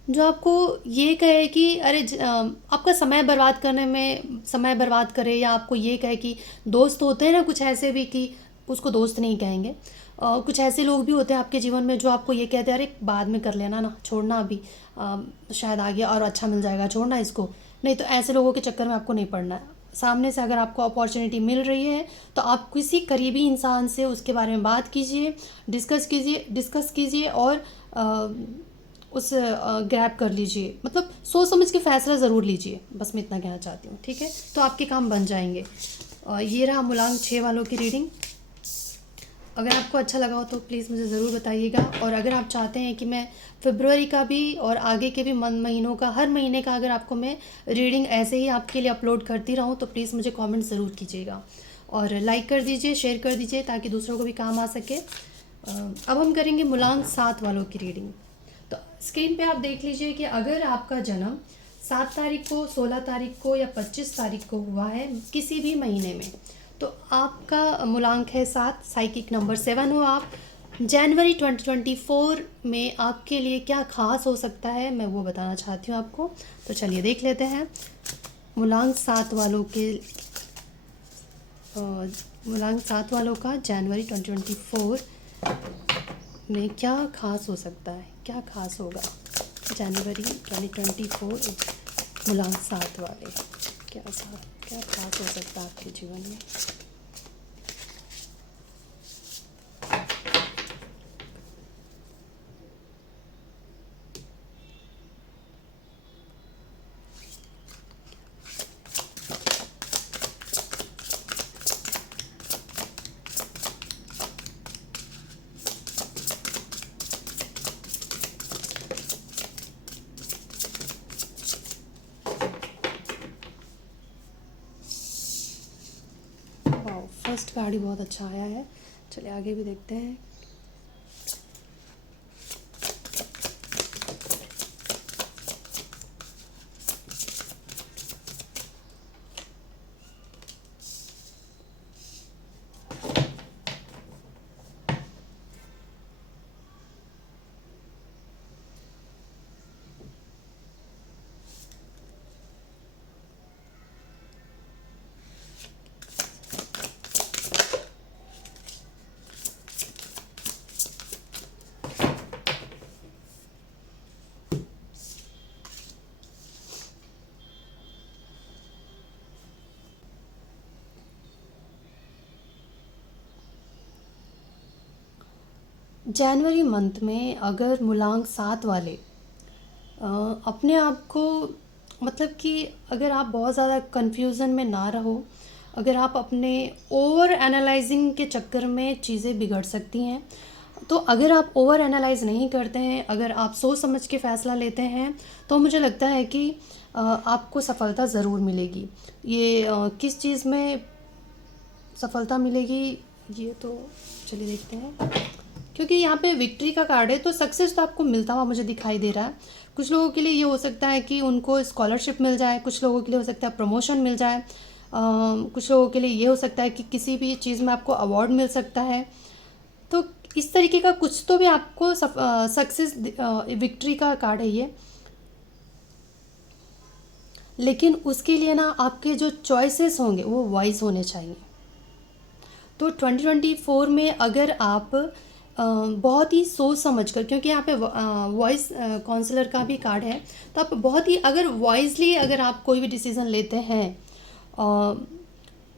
जो आपको ये कहे कि अरे आपका समय बर्बाद करने में समय बर्बाद करे, या आपको ये कहे कि दोस्त होते हैं ना कुछ ऐसे भी कि उसको दोस्त नहीं कहेंगे, कुछ ऐसे लोग भी होते हैं आपके जीवन में जो आपको ये कहते हैं अरे बाद में कर लेना ना, छोड़ना अभी, शायद आगे और अच्छा मिल जाएगा, छोड़ना इसको। नहीं, तो ऐसे लोगों के चक्कर में आपको नहीं पड़ना है। सामने से अगर आपको अपॉर्चुनिटी मिल रही है तो आप किसी करीबी इंसान से उसके बारे में बात कीजिए, डिस्कस कीजिए, और उस ग्रैब कर लीजिए। मतलब सोच समझ के फ़ैसला ज़रूर लीजिए, बस मैं इतना कहना चाहती हूँ। ठीक है, तो आपके काम बन जाएंगे। ये रहा मूलांक 6 वालों की रीडिंग। अगर आपको अच्छा लगा हो तो प्लीज़ मुझे ज़रूर बताइएगा, और अगर आप चाहते हैं कि मैं फ़रवरी का भी और आगे के भी महीनों का, हर महीने का अगर आपको मैं रीडिंग ऐसे ही आपके लिए अपलोड करती रहूँ, तो प्लीज़ मुझे कमेंट ज़रूर कीजिएगा, और लाइक कर दीजिए, शेयर कर दीजिए, ताकि दूसरों को भी काम आ सके। अब हम करेंगे मूलांक 7 वालों की रीडिंग। तो स्क्रीन पे आप देख लीजिए कि अगर आपका जन्म 7 तारीख को, 16 तारीख को या 25 तारीख को हुआ है किसी भी महीने में, तो आपका मूलांक है 7, साइकिक नंबर 7 हो आप। जनवरी 2024 में आपके लिए क्या खास हो सकता है, मैं वो बताना चाहती हूँ आपको। तो चलिए देख लेते हैं मूलांक 7 वालों के मूलांक 7 वालों का जनवरी 2024 में क्या खास हो सकता है, क्या खास होगा जनवरी 2024 मूलांक 7 वाले। क्या खास हो सकता है आपके जीवन में। वाह, फर्स्ट कार्ड ही बहुत अच्छा आया है। चलिए आगे भी देखते हैं। जनवरी मंथ में अगर मूलांक 7 वाले अपने आप को, मतलब कि अगर आप बहुत ज़्यादा कन्फ्यूज़न में ना रहो, अगर आप अपने ओवर एनालाइजिंग के चक्कर में चीज़ें बिगड़ सकती हैं, तो अगर आप ओवर एनालाइज नहीं करते हैं, अगर आप सोच समझ के फ़ैसला लेते हैं, तो मुझे लगता है कि आपको सफलता ज़रूर मिलेगी। ये किस चीज़ में सफलता मिलेगी, ये तो चलिए देखते हैं। क्योंकि यहाँ पे विक्ट्री का कार्ड है, तो सक्सेस तो आपको मिलता हुआ मुझे दिखाई दे रहा है। कुछ लोगों के लिए ये हो सकता है कि उनको स्कॉलरशिप मिल जाए, कुछ लोगों के लिए हो सकता है प्रमोशन मिल जाए, कुछ लोगों के लिए ये हो सकता है कि किसी भी चीज़ में आपको अवार्ड मिल सकता है। तो इस तरीके का कुछ तो भी आपको सक्सेस, विक्ट्री का कार्ड है ये। लेकिन उसके लिए ना आपके जो चॉइसेस होंगे वो वाइज होने चाहिए। तो 2024 में अगर आप बहुत ही सोच समझ कर, क्योंकि यहाँ पे वॉइस काउंसलर का भी कार्ड है, तो आप बहुत ही अगर वॉइसली अगर आप कोई भी डिसीज़न लेते हैं,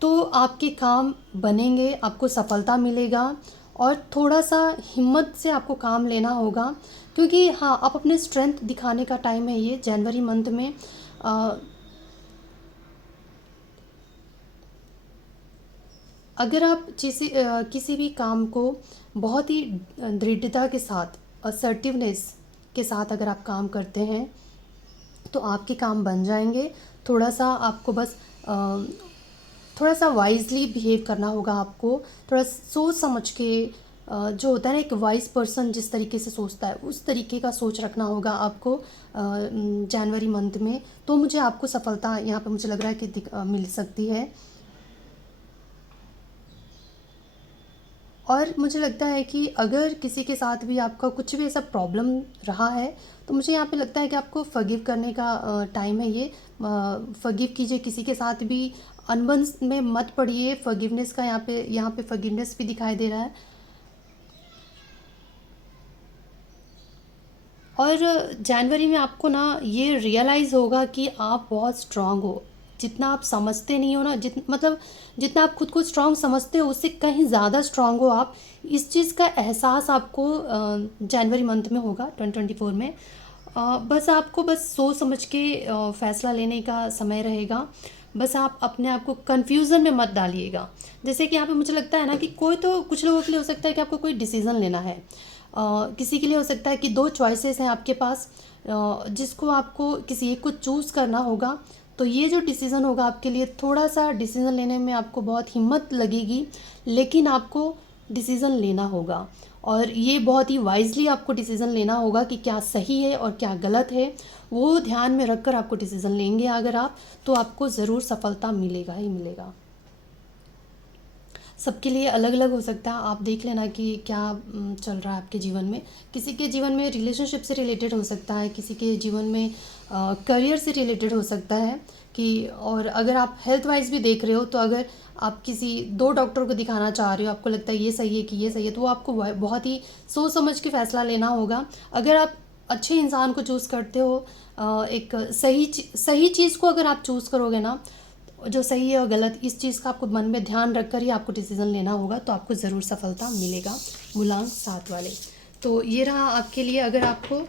तो आपके काम बनेंगे, आपको सफलता मिलेगा। और थोड़ा सा हिम्मत से आपको काम लेना होगा, क्योंकि हाँ, आप अपने स्ट्रेंथ दिखाने का टाइम है ये जनवरी मंथ में। अगर आप किसी भी काम को बहुत ही दृढ़ता के साथ, असर्टिवनेस के साथ अगर आप काम करते हैं, तो आपके काम बन जाएंगे। थोड़ा सा आपको बस थोड़ा सा वाइजली बिहेव करना होगा आपको, थोड़ा सोच समझ के, जो होता है ना एक वाइज पर्सन जिस तरीके से सोचता है उस तरीके का सोच रखना होगा आपको जनवरी मंथ में। तो मुझे आपको सफलता यहाँ पे मुझे लग रहा है कि मिल सकती है। और मुझे लगता है कि अगर किसी के साथ भी आपका कुछ भी ऐसा प्रॉब्लम रहा है, तो मुझे यहाँ पे लगता है कि आपको फॉरगिव करने का टाइम है ये। फॉरगिव कीजिए, किसी के साथ भी अनबन में मत पड़िए। फॉरगिवनेस का यहाँ पे फॉरगिवनेस भी दिखाई दे रहा है। और जनवरी में आपको ना ये रियलाइज़ होगा कि आप बहुत स्ट्रांग हो। जितना आप समझते नहीं हो ना, मतलब जितना आप खुद को स्ट्रांग समझते हो उससे कहीं ज़्यादा स्ट्रांग हो आप। इस चीज़ का एहसास आपको जनवरी मंथ में होगा 2024 में। बस आपको बस सोच समझ के फ़ैसला लेने का समय रहेगा। बस आप अपने आप को कन्फ्यूज़न में मत डालिएगा। जैसे कि यहाँ पे मुझे लगता है ना कि कोई, तो कुछ लोगों के लिए हो सकता है कि आपको कोई डिसीज़न लेना है, किसी के लिए हो सकता है कि दो चॉइसेस हैं आपके पास, जिसको आपको किसी एक को चूज़ करना होगा। तो ये जो डिसीज़न होगा आपके लिए, थोड़ा सा डिसीज़न लेने में आपको बहुत हिम्मत लगेगी, लेकिन आपको डिसीज़न लेना होगा। और ये बहुत ही वाइजली आपको डिसीज़न लेना होगा कि क्या सही है और क्या गलत है, वो ध्यान में रखकर आपको डिसीज़न लेंगे अगर आप, तो आपको ज़रूर सफलता मिलेगा ही मिलेगा। सबके लिए अलग अलग हो सकता है, आप देख लेना कि क्या चल रहा है आपके जीवन में। किसी के जीवन में रिलेशनशिप से रिलेटेड हो सकता है, किसी के जीवन में करियर से रिलेटेड हो सकता है कि, और अगर आप हेल्थ वाइज भी देख रहे हो, तो अगर आप किसी दो डॉक्टर को दिखाना चाह रहे हो, आपको लगता है ये सही है कि ये सही है, तो वो आपको बहुत ही सोच समझ के फ़ैसला लेना होगा। अगर आप अच्छे इंसान को चूज़ करते हो, एक सही चीज़ को अगर आप चूज़ करोगे ना, जो सही है और गलत, इस चीज़ का आपको मन में ध्यान रख कर ही आपको डिसीज़न लेना होगा, तो आपको ज़रूर सफलता मिलेगा। मूलांक 7 वाले, तो ये रहा आपके लिए। अगर आपको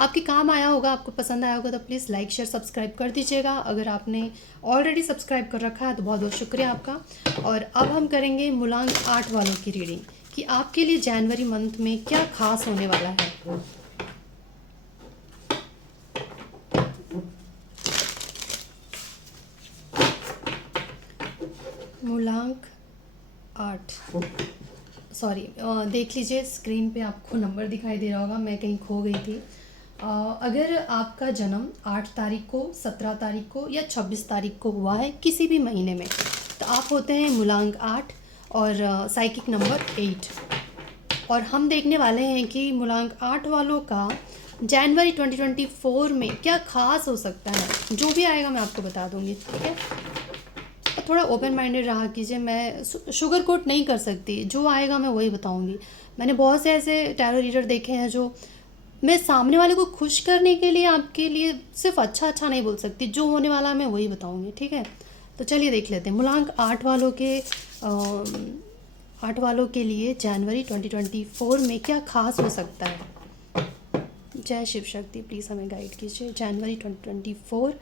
आपके काम आया होगा, आपको पसंद आया होगा, तो प्लीज़ लाइक शेयर सब्सक्राइब कर दीजिएगा। अगर आपने ऑलरेडी सब्सक्राइब कर रखा है तो बहुत बहुत शुक्रिया आपका। और अब हम करेंगे मूलांक 8 वालों की रीडिंग कि आपके लिए जनवरी मंथ में क्या खास होने वाला है। मूलांक 8, सॉरी, देख लीजिए स्क्रीन पे आपको नंबर दिखाई दे रहा होगा, मैं कहीं खो गई थी। अगर आपका जन्म 8 तारीख को, 17 तारीख को या 26 तारीख को हुआ है किसी भी महीने में, तो आप होते हैं मूलांक 8 और साइकिक नंबर 8। और हम देखने वाले हैं कि मूलांक 8 वालों का जनवरी 2024 में क्या खास हो सकता है। जो भी आएगा मैं आपको बता दूंगी, ठीक है। थोड़ा ओपन माइंडेड रहा कीजिए, मैं शुगर कोट नहीं कर सकती, जो आएगा मैं वही बताऊंगी। मैंने बहुत से ऐसे टैरो रीडर देखे हैं जो, मैं सामने वाले को खुश करने के लिए आपके लिए सिर्फ अच्छा अच्छा नहीं बोल सकती, जो होने वाला मैं वही बताऊंगी, ठीक है। तो चलिए देख लेते हैं मूलांक 8 वालों के 8 वालों के लिए जनवरी 2024 में क्या खास हो सकता है? जय शिव शक्ति, प्लीज़ हमें गाइड कीजिए। जनवरी 2024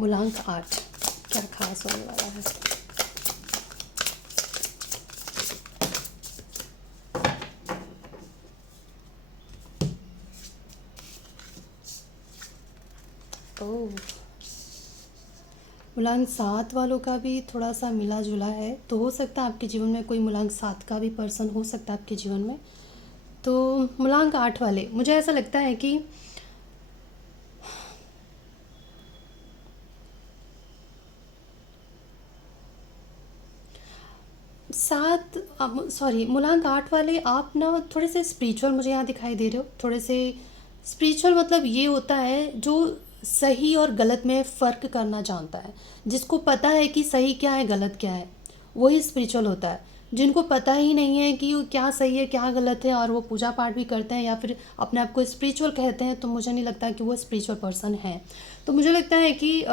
मूलांक 8 क्या खास होने वाला है? ओह, मूलांक 7 वालों का भी थोड़ा सा मिला जुला है, तो हो सकता है आपके जीवन में कोई मूलांक 7 का भी पर्सन हो सकता है आपके जीवन में। तो मूलांक 8 वाले, मुझे ऐसा लगता है कि सात सॉरी मूलांक 8 वाले आप ना थोड़े से स्पिरिचुअल मुझे यहाँ दिखाई दे रहे हो। थोड़े से स्पिरिचुअल मतलब ये होता है जो सही और गलत में फ़र्क करना जानता है, जिसको पता है कि सही क्या है गलत क्या है, वही स्पिरिचुअल होता है। जिनको पता ही नहीं है कि क्या सही है क्या गलत है और वो पूजा पाठ भी करते हैं या फिर अपने आप को स्पिरिचुअल कहते हैं, तो मुझे नहीं लगता कि वो स्पिरिचुअल पर्सन है। तो मुझे लगता है कि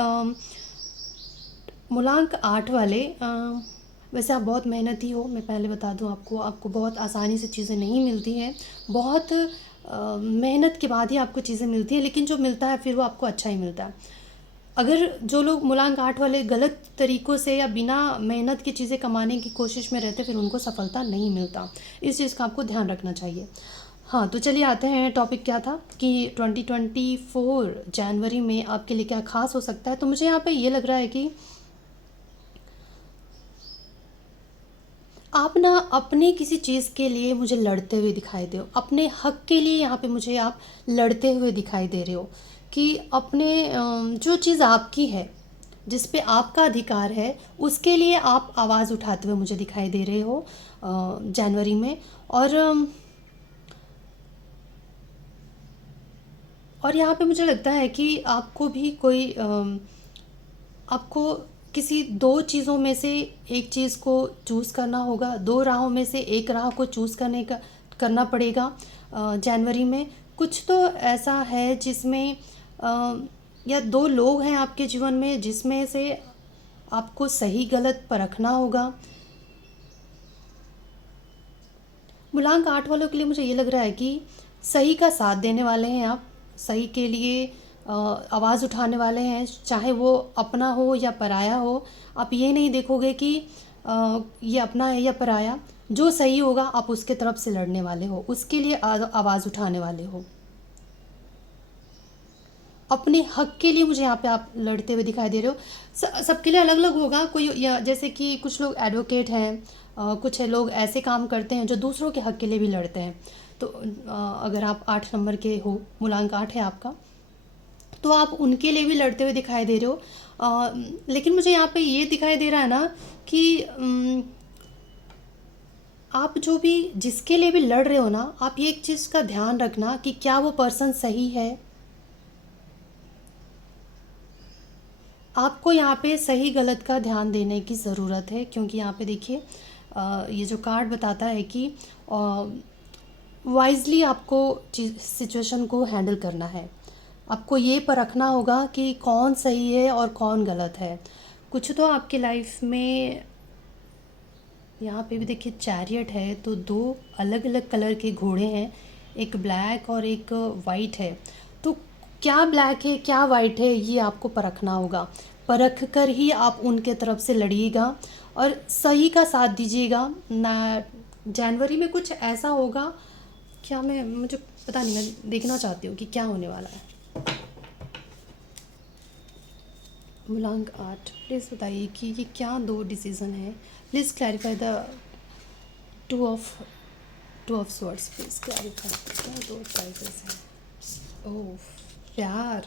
मूलांक 8 वाले, वैसे आप बहुत मेहनती हो, मैं पहले बता दूं आपको, आपको बहुत आसानी से चीज़ें नहीं मिलती हैं। बहुत मेहनत के बाद ही आपको चीज़ें मिलती हैं, लेकिन जो मिलता है फिर वो आपको अच्छा ही मिलता है। अगर जो लोग मूलांक 8 वाले गलत तरीक़ों से या बिना मेहनत की चीज़ें कमाने की कोशिश में रहते, फिर उनको सफलता नहीं मिलता। इस चीज़ का आपको ध्यान रखना चाहिए। हाँ, तो चलिए आते हैं, टॉपिक क्या था कि 2024 जनवरी में आपके लिए क्या ख़ास हो सकता है। तो मुझे यहाँ पे ये लग रहा है कि आप ना अपने किसी चीज़ के लिए मुझे लड़ते हुए दिखाई दे हो, अपने हक के लिए यहाँ पे मुझे आप लड़ते हुए दिखाई दे रहे हो कि अपने जो चीज़ आपकी है, जिस पे आपका अधिकार है, उसके लिए आप आवाज़ उठाते हुए मुझे दिखाई दे रहे हो जनवरी में। और यहाँ पे मुझे लगता है कि आपको भी कोई आपको किसी दो चीज़ों में से एक चीज़ को चूज़ करना होगा, दो राहों में से एक राह को चूज़ करना पड़ेगा जनवरी में। कुछ तो ऐसा है जिसमें या दो लोग हैं आपके जीवन में जिसमें से आपको सही गलत परखना होगा। मूलांक 8 वालों के लिए मुझे ये लग रहा है कि सही का साथ देने वाले हैं आप, सही के लिए आवाज़ उठाने वाले हैं, चाहे वो अपना हो या पराया हो। आप ये नहीं देखोगे कि ये अपना है या पराया, जो सही होगा आप उसके तरफ से लड़ने वाले हो, उसके लिए आवाज़ उठाने वाले हो। अपने हक के लिए मुझे यहाँ पे आप लड़ते हुए दिखाई दे रहे हो। सबके लिए अलग अलग होगा, कोई या जैसे कि कुछ लोग एडवोकेट हैं, कुछ है लोग ऐसे काम करते हैं जो दूसरों के हक के लिए भी लड़ते हैं। तो अगर आप 8 नंबर के हो, मूलांक 8 है आपका, तो आप उनके लिए भी लड़ते हुए दिखाई दे रहे हो। लेकिन मुझे यहाँ पे ये दिखाई दे रहा है ना कि आप जो भी जिसके लिए भी लड़ रहे हो ना, आप ये एक चीज़ का ध्यान रखना कि क्या वो पर्सन सही है। आपको यहाँ पे सही गलत का ध्यान देने की ज़रूरत है, क्योंकि यहाँ पे देखिए ये जो कार्ड बताता है कि वाइजली आपको सिचुएशन को हैंडल करना है। आपको ये परखना होगा कि कौन सही है और कौन गलत है। कुछ तो आपकी लाइफ में यहाँ पे भी देखिए चैरियट है, तो दो अलग अलग कलर के घोड़े हैं, एक ब्लैक और एक वाइट है। तो क्या ब्लैक है क्या वाइट है ये आपको परखना होगा, परख कर ही आप उनके तरफ से लड़िएगा और सही का साथ दीजिएगा ना। जनवरी में कुछ ऐसा होगा, क्या मैं मुझे पता नहीं, मैं देखना चाहती हूँ कि क्या होने वाला है। मूलांक 8, प्लीज़ बताइए कि ये क्या दो डिसीज़न है। Please clarify the two of swords, please clarify क्या दो प्राइजेस हैं। ओह, प्यार।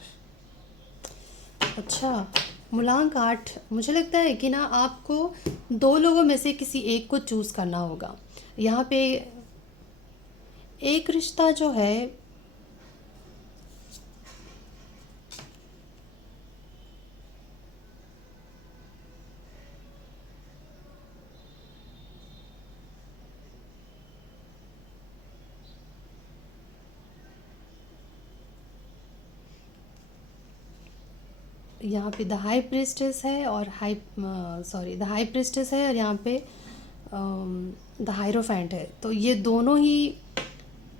अच्छा, मूलांक 8, मुझे लगता है कि ना आपको दो लोगों में से किसी एक को चूज़ करना होगा। यहाँ पे एक रिश्ता जो है यहाँ पे द हाई प्रिस्टेस है और द हाई प्रिस्टेस है और यहाँ पे द हायरोफेंट है। तो ये दोनों ही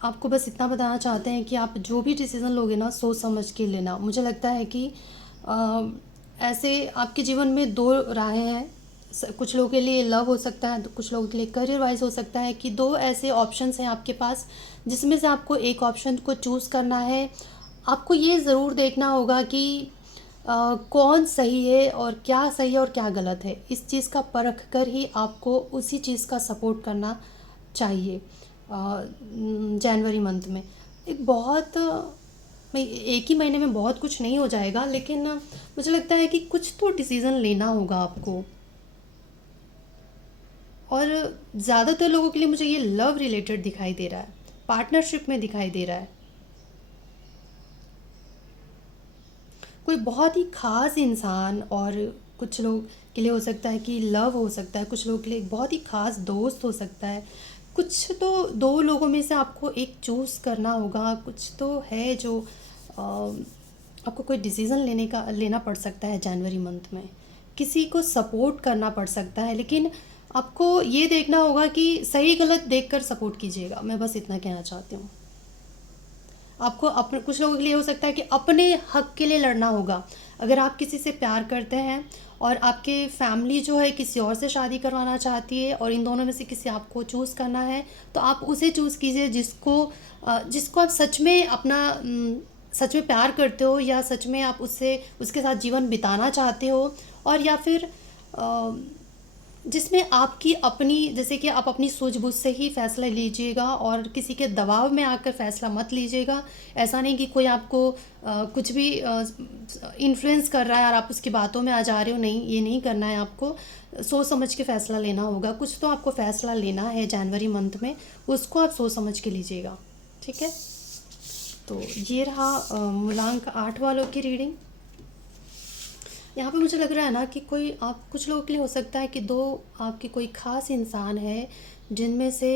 आपको बस इतना बताना चाहते हैं कि आप जो भी डिसीज़न लोगे ना सोच समझ के लेना। मुझे लगता है कि ऐसे आपके जीवन में दो राहें हैं। कुछ लोगों के लिए लव हो सकता है, तो कुछ लोगों के लिए करियर वाइज हो सकता है कि दो ऐसे ऑप्शंस हैं आपके पास, जिसमें से आपको एक ऑप्शन को चूज़ करना है। आपको ये ज़रूर देखना होगा कि कौन सही है और क्या सही है और क्या गलत है। इस चीज़ का परख कर ही आपको उसी चीज़ का सपोर्ट करना चाहिए। जनवरी मंथ में एक बहुत एक ही महीने में बहुत कुछ नहीं हो जाएगा, लेकिन मुझे लगता है कि कुछ तो डिसीज़न लेना होगा आपको। और ज़्यादातर लोगों के लिए मुझे ये लव रिलेटेड दिखाई दे रहा है, पार्टनरशिप में दिखाई दे रहा है। कोई बहुत ही ख़ास इंसान, और कुछ लोग के लिए हो सकता है कि लव हो सकता है, कुछ लोगों के लिए एक बहुत ही ख़ास दोस्त हो सकता है। कुछ तो दो लोगों में से आपको एक चूज़ करना होगा। कुछ तो है जो आपको कोई डिसीज़न लेना पड़ सकता है जनवरी मंथ में। किसी को सपोर्ट करना पड़ सकता है, लेकिन आपको ये देखना होगा कि सही गलत देखकर सपोर्ट कीजिएगा। मैं बस इतना कहना चाहती हूँ। आपको अपने, कुछ लोगों के लिए हो सकता है कि अपने हक के लिए लड़ना होगा। अगर आप किसी से प्यार करते हैं और आपके फैमिली जो है किसी और से शादी करवाना चाहती है और इन दोनों में से किसी आपको चूज़ करना है, तो आप उसे चूज़ कीजिए जिसको आप सच में सच में प्यार करते हो, या सच में आप उसके साथ जीवन बिताना चाहते हो। और या फिर जिसमें आपकी अपनी, जैसे कि आप अपनी सूझबूझ से ही फ़ैसला लीजिएगा और किसी के दबाव में आकर फ़ैसला मत लीजिएगा। ऐसा नहीं कि कोई आपको कुछ भी इन्फ्लुएंस कर रहा है और आप उसकी बातों में आ जा रहे हो। नहीं, ये नहीं करना है आपको। सोच समझ के फ़ैसला लेना होगा। कुछ तो आपको फ़ैसला लेना है जनवरी मंथ में, उसको आप सोच समझ के लीजिएगा। ठीक है, तो ये रहा मूलांक 8 वालों की रीडिंग। यहाँ पे मुझे लग रहा है ना कि कुछ लोगों के लिए हो सकता है कि दो आपके कोई ख़ास इंसान है जिनमें से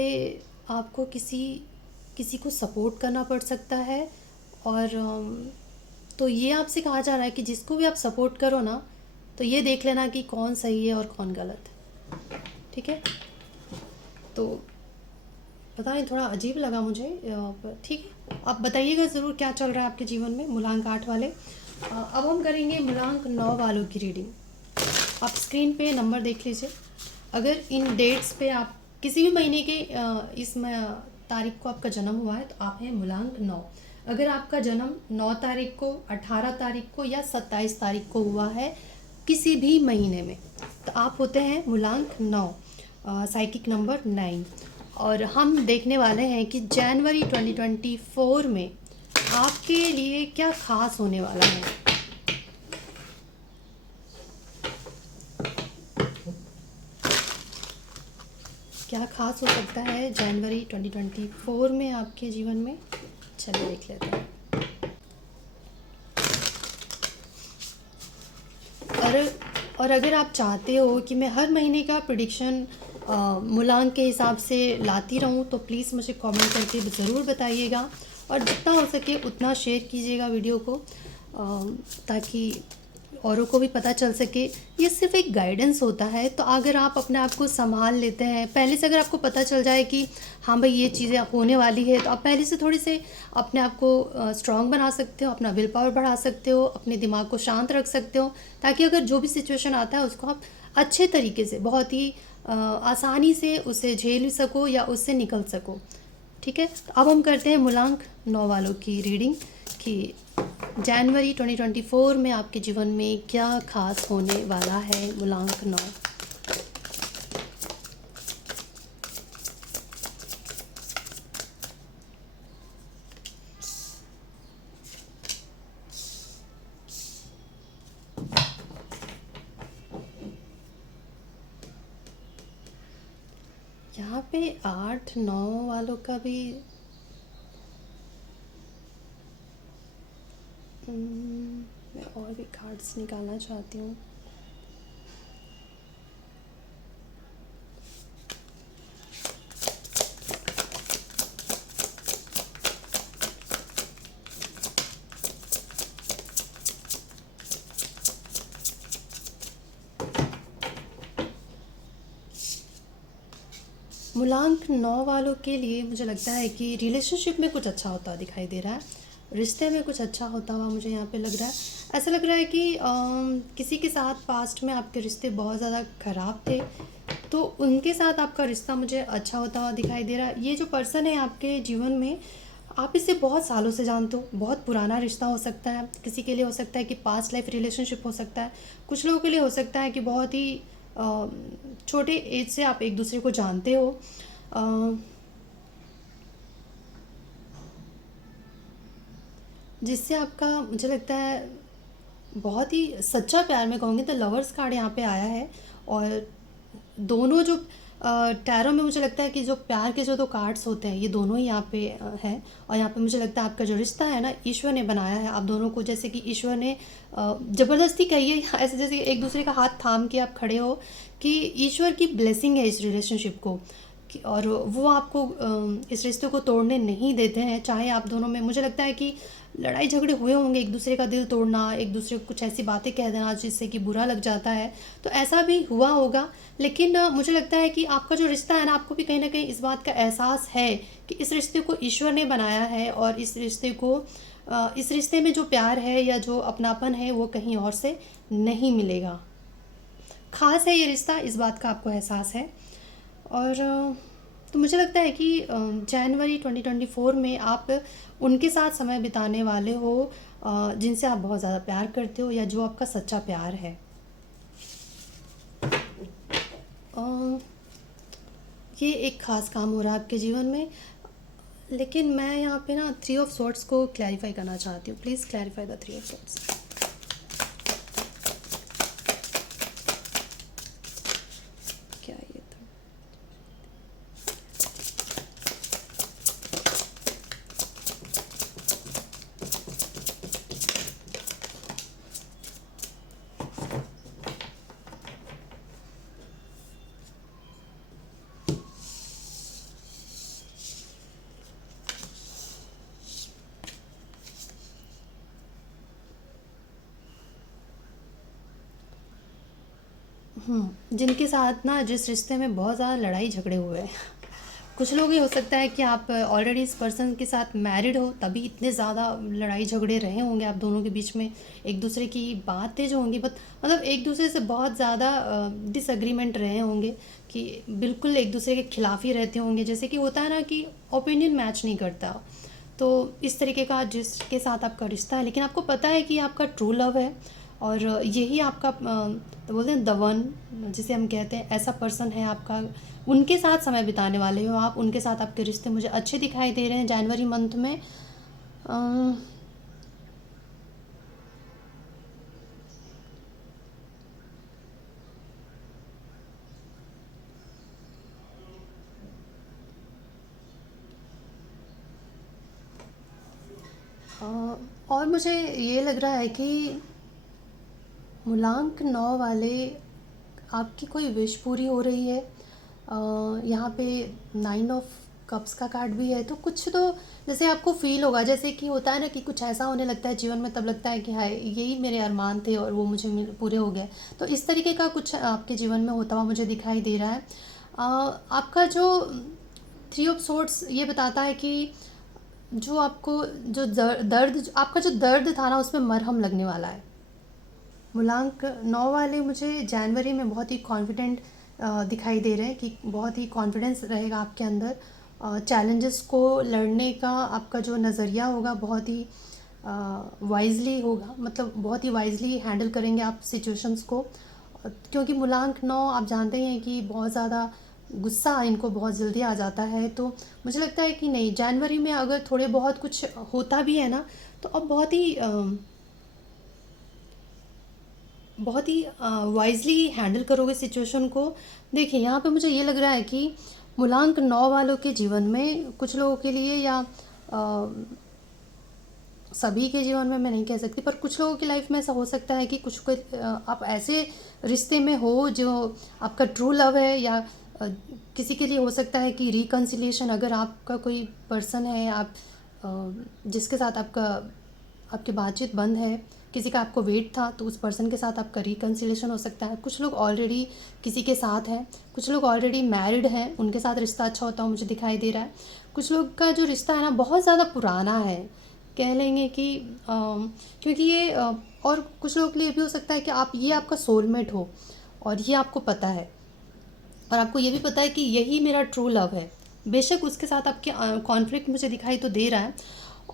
आपको किसी किसी को सपोर्ट करना पड़ सकता है। और तो ये आपसे कहा जा रहा है कि जिसको भी आप सपोर्ट करो ना, तो ये देख लेना कि कौन सही है और कौन गलत है। ठीक है, तो पता नहीं, थोड़ा अजीब लगा मुझे। ठीक है, आप बताइएगा ज़रूर क्या चल रहा है आपके जीवन में मूलांक 8 वाले। अब हम करेंगे मूलांक 9 वालों की रीडिंग। आप स्क्रीन पे नंबर देख लीजिए। अगर इन डेट्स पे आप किसी भी महीने के तारीख को आपका जन्म हुआ है, तो आप हैं मूलांक 9। अगर आपका जन्म 9 तारीख को, 18 तारीख को या 27 तारीख को हुआ है किसी भी महीने में, तो आप होते हैं मूलांक 9, साइकिक नंबर 9। और हम देखने वाले हैं कि जनवरी 2024 में आपके लिए क्या खास होने वाला है। क्या खास हो सकता है जनवरी 2024 में आपके जीवन में। चलिए देख लेते हैं। और अगर आप चाहते हो कि मैं हर महीने का प्रेडिक्शन मूलांक के हिसाब से लाती रहूं, तो प्लीज़ मुझे कमेंट करके ज़रूर बताइएगा, और जितना हो सके उतना शेयर कीजिएगा वीडियो को, ताकि औरों को भी पता चल सके। ये सिर्फ एक गाइडेंस होता है। तो अगर आप अपने आप को संभाल लेते हैं पहले से, अगर आपको पता चल जाए कि हाँ भाई ये चीज़ें होने वाली है, तो आप पहले से थोड़ी से अपने आप को स्ट्रॉन्ग बना सकते हो, अपना विल पावर बढ़ा सकते हो, अपने दिमाग को शांत रख सकते हो, ताकि अगर जो भी सिचुएशन आता है उसको आप अच्छे तरीके से, बहुत ही आसानी से उसे झेल सको या उससे निकल सको। ठीक है, तो अब हम करते हैं मूलांक 9 वालों की रीडिंग कि जनवरी 2024 में आपके जीवन में क्या खास होने वाला है। मूलांक 9। यहाँ पे 8 9 वालों का भी मैं और भी कार्ड्स निकालना चाहती हूँ। मूलांक 9 वालों के लिए मुझे लगता है कि रिलेशनशिप में कुछ अच्छा होता दिखाई दे रहा है। रिश्ते में कुछ अच्छा होता हुआ मुझे यहाँ पे लग रहा है। ऐसा लग रहा है कि किसी के साथ पास्ट में आपके रिश्ते बहुत ज़्यादा ख़राब थे, तो उनके साथ आपका रिश्ता मुझे अच्छा होता हुआ दिखाई दे रहा है। ये जो पर्सन है आपके जीवन में, आप इसे बहुत सालों से जानते हो, बहुत पुराना रिश्ता हो सकता है। किसी के लिए हो सकता है कि पास्ट लाइफ रिलेशनशिप हो सकता है। कुछ लोगों के लिए हो सकता है कि बहुत ही अ, छोटे एज से आप एक दूसरे को जानते हो। अ, जिससे आपका मुझे लगता है बहुत ही सच्चा प्यार, मैं कहूँगी तो लवर्स कार्ड यहाँ पे आया है। और दोनों जो टैरो में मुझे लगता है कि जो प्यार के जो दो कार्ड्स होते हैं, ये दोनों ही यहाँ पे हैं। और यहाँ पे मुझे लगता है आपका जो रिश्ता है ना, ईश्वर ने बनाया है आप दोनों को। जैसे कि ईश्वर ने ज़बरदस्ती कहिए या ऐसे जैसे एक दूसरे का हाथ थाम के आप खड़े हो, कि ईश्वर की ब्लेसिंग है इस रिलेशनशिप को। और वो आपको इस रिश्ते को तोड़ने नहीं देते हैं। चाहे आप दोनों में मुझे लगता है कि लड़ाई झगड़े हुए होंगे, एक दूसरे का दिल तोड़ना, एक दूसरे को कुछ ऐसी बातें कह देना जिससे कि बुरा लग जाता है, तो ऐसा भी हुआ होगा। लेकिन मुझे लगता है कि आपका जो रिश्ता है ना, आपको भी कहीं ना कहीं इस बात का एहसास है कि इस रिश्ते को ईश्वर ने बनाया है। और इस रिश्ते को इस रिश्ते में जो प्यार है या जो अपनापन है वो कहीं और से नहीं मिलेगा। ख़ास है ये रिश्ता, इस बात का आपको एहसास है। और तो मुझे लगता है कि जनवरी 2024 में आप उनके साथ समय बिताने वाले हो जिनसे आप बहुत ज़्यादा प्यार करते हो, या जो आपका सच्चा प्यार है। अ, ये एक ख़ास काम हो रहा है आपके जीवन में। लेकिन मैं यहाँ पे ना 3 ऑफ सॉर्ट्स को क्लैरिफाई करना चाहती हूँ। Please clarify the 3 of sorts. क्या ये था? जिनके साथ ना जिस रिश्ते में बहुत ज़्यादा लड़ाई झगड़े हुए हैं। कुछ लोग ये हो सकता है कि आप ऑलरेडी इस पर्सन के साथ मैरिड हो, तभी इतने ज़्यादा लड़ाई झगड़े रहे होंगे आप दोनों के बीच में। एक दूसरे की बातें जो होंगी, बट मतलब एक दूसरे से बहुत ज़्यादा डिसएग्रीमेंट रहे होंगे, कि बिल्कुल एक दूसरे के खिलाफ ही रहते होंगे। जैसे कि होता है ना कि ओपिनियन मैच नहीं करता। तो इस तरीके का जिसके साथ आपका रिश्ता है, लेकिन आपको पता है कि आपका ट्रू लव है। और यही आपका तो बोलते हैं द वन, जिसे हम कहते हैं, ऐसा पर्सन है आपका। उनके साथ समय बिताने वाले हो आप, उनके साथ आपके रिश्ते मुझे अच्छे दिखाई दे रहे हैं जनवरी मंथ में। अ, और मुझे ये लग रहा है कि मूलांक 9 वाले, आपकी कोई विश पूरी हो रही है। यहाँ पे 9 ऑफ कप्स का कार्ड भी है, तो कुछ तो जैसे आपको फील होगा, जैसे कि होता है ना कि कुछ ऐसा होने लगता है जीवन में, तब लगता है कि हाय, यही मेरे अरमान थे और वो मुझे पूरे हो गए। तो इस तरीके का कुछ आपके जीवन में होता हुआ मुझे दिखाई दे रहा है। आपका जो 3 ऑफ सोर्ट्स ये बताता है कि जो आपको जो दर्द, आपका जो दर्द था ना, उसमें मरहम लगने वाला है। मूलांक 9 वाले मुझे जनवरी में बहुत ही कॉन्फिडेंट दिखाई दे रहे हैं, कि बहुत ही कॉन्फिडेंस रहेगा आपके अंदर। चैलेंजेस को लड़ने का आपका जो नज़रिया होगा बहुत ही वाइजली होगा, मतलब बहुत ही वाइजली हैंडल करेंगे आप सिचुएशंस को। क्योंकि मूलांक 9 आप जानते ही हैं कि बहुत ज़्यादा गुस्सा इनको बहुत जल्दी आ जाता है। तो मुझे लगता है कि नहीं, जनवरी में अगर थोड़े बहुत कुछ होता भी है ना, तो अब बहुत ही वाइजली हैंडल करोगे सिचुएशन को। देखिए यहाँ पे मुझे ये लग रहा है कि मूलांक 9 वालों के जीवन में, कुछ लोगों के लिए या सभी के जीवन में मैं नहीं कह सकती, पर कुछ लोगों की लाइफ में ऐसा हो सकता है कि कुछ कोई आप ऐसे रिश्ते में हो जो आपका ट्रू लव है, या किसी के लिए हो सकता है कि रिकन्सिलिएशन, अगर आपका कोई पर्सन है, आप जिसके साथ आपकी बातचीत बंद है, किसी का आपको वेट था तो उस पर्सन के साथ आपका रिकन्सिलेशन हो सकता है। कुछ लोग ऑलरेडी किसी के साथ हैं, कुछ लोग ऑलरेडी मैरिड हैं, उनके साथ रिश्ता अच्छा होता हुआ मुझे दिखाई दे रहा है। कुछ लोग का जो रिश्ता है ना बहुत ज़्यादा पुराना है, कह लेंगे कि क्योंकि ये और कुछ लोगों के लिए भी हो सकता है कि आप ये आपका सोलमेट हो और ये आपको पता है, और आपको ये भी पता है कि यही मेरा ट्रू लव है। बेशक उसके साथ आपके कॉन्फ्लिक्ट मुझे दिखाई तो दे रहा है।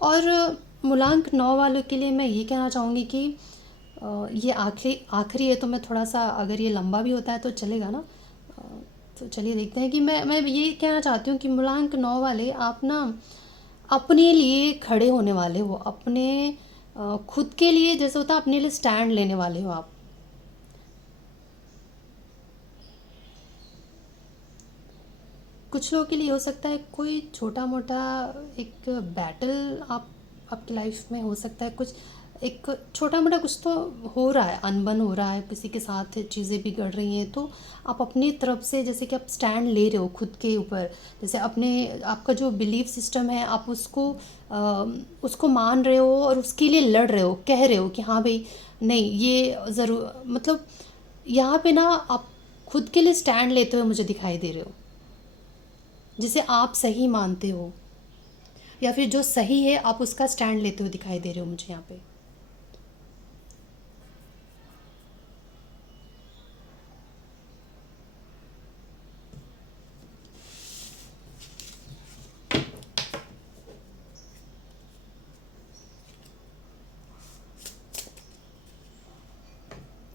और मूलांक 9 वालों के लिए मैं ये कहना चाहूँगी कि ये आखिरी आखिरी है, तो मैं थोड़ा सा, अगर ये लंबा भी होता है तो चलेगा ना। अ, तो चलिए देखते हैं कि मैं ये कहना चाहती हूँ कि मूलांक 9 वाले आप ना अपने लिए खड़े होने वाले हो, अपने खुद के लिए, जैसे होता है अपने लिए स्टैंड लेने वाले हो आप। कुछ लोगों के लिए हो सकता है कोई छोटा मोटा एक बैटल आप आपकी लाइफ में हो सकता है, कुछ एक छोटा मोटा कुछ तो हो रहा है, अनबन हो रहा है, किसी के साथ चीज़ें बिगड़ रही हैं, तो आप अपनी तरफ से जैसे कि आप स्टैंड ले रहे हो खुद के ऊपर, जैसे अपने आपका जो बिलीफ सिस्टम है आप उसको उसको मान रहे हो और उसके लिए लड़ रहे हो, कह रहे हो कि हाँ भाई नहीं ये ज़रूर, मतलब यहाँ पे ना आप खुद के लिए स्टैंड लेते हुए मुझे दिखाई दे रहे हो, जिसे आप सही मानते हो या फिर जो सही है आप उसका स्टैंड लेते हुए दिखाई दे रहे हो मुझे यहाँ पे।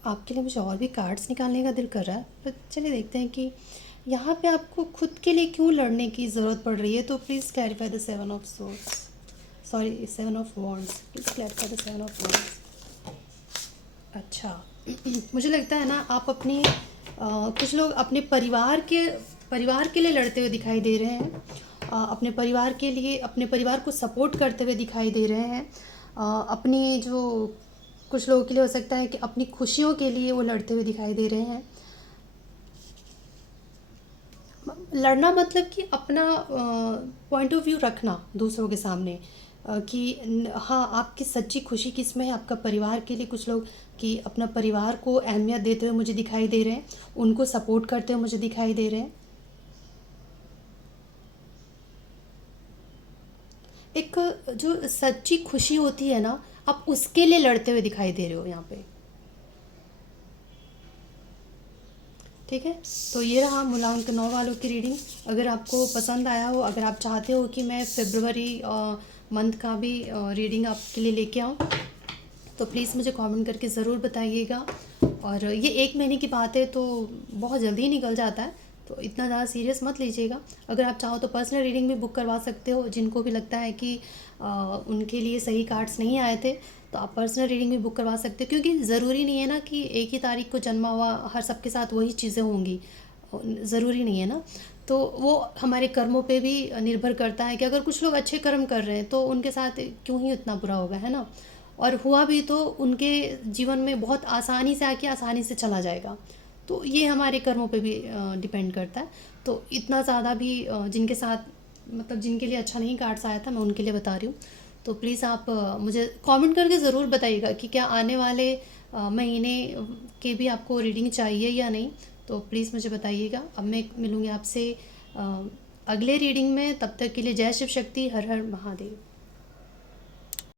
आपके लिए मुझे और भी कार्ड्स निकालने का दिल कर रहा है, पर चलिए देखते हैं कि यहाँ पे आपको खुद के लिए क्यों लड़ने की ज़रूरत पड़ रही है। तो please clarify the 7 of swords, sorry 7 of wands, please clarify the 7 of wands. अच्छा मुझे लगता है ना आप अपनी कुछ लोग अपने परिवार के लिए लड़ते हुए दिखाई दे रहे हैं, अपने परिवार के लिए, अपने परिवार को सपोर्ट करते हुए दिखाई दे रहे हैं। अपनी जो कुछ लोगों के लिए हो सकता है कि अपनी खुशियों के लिए वो लड़ते हुए दिखाई दे रहे हैं। लड़ना मतलब कि अपना पॉइंट ऑफ व्यू रखना दूसरों के सामने, कि हाँ आपकी सच्ची खुशी किस में है, आपका परिवार के लिए। कुछ लोग कि अपना परिवार को अहमियत देते हुए मुझे दिखाई दे रहे हैं, उनको सपोर्ट करते हुए मुझे दिखाई दे रहे हैं। एक जो सच्ची खुशी होती है ना, आप उसके लिए लड़ते हुए दिखाई दे रहे हो यहाँ पे। ठीक है, तो ये रहा मूलांक 9 वालों की रीडिंग। अगर आपको पसंद आया हो, अगर आप चाहते हो कि मैं फरवरी मंथ का भी रीडिंग आपके लिए लेके आऊँ, तो प्लीज़ मुझे कमेंट करके ज़रूर बताइएगा। और ये 1 महीने की बात है तो बहुत जल्दी ही निकल जाता है, तो इतना ज़्यादा सीरियस मत लीजिएगा। अगर आप चाहो तो पर्सनल रीडिंग भी बुक करवा सकते हो, जिनको भी लगता है कि उनके लिए सही कार्ड्स नहीं आए थे तो आप पर्सनल रीडिंग भी बुक करवा सकते हो, क्योंकि ज़रूरी नहीं है ना कि एक ही तारीख को जन्मा हुआ हर सबके साथ वही चीज़ें होंगी, ज़रूरी नहीं है ना। तो वो हमारे कर्मों पे भी निर्भर करता है कि अगर कुछ लोग अच्छे कर्म कर रहे हैं तो उनके साथ क्यों ही उतना बुरा होगा, है ना। और हुआ भी तो उनके जीवन में बहुत आसानी से आके आसानी से चला जाएगा, तो ये हमारे कर्मों पे भी डिपेंड करता है। तो इतना ज़्यादा भी जिनके साथ, मतलब जिनके लिए अच्छा नहीं कार्ड्स आया था, मैं उनके लिए बता रही हूँ। तो प्लीज़ आप मुझे कमेंट करके ज़रूर बताइएगा कि क्या आने वाले महीने के भी आपको रीडिंग चाहिए या नहीं। तो प्लीज़ मुझे बताइएगा। अब मैं मिलूँगी आपसे अ, अगले रीडिंग में, तब तक के लिए जय शिव शक्ति, हर हर महादेव।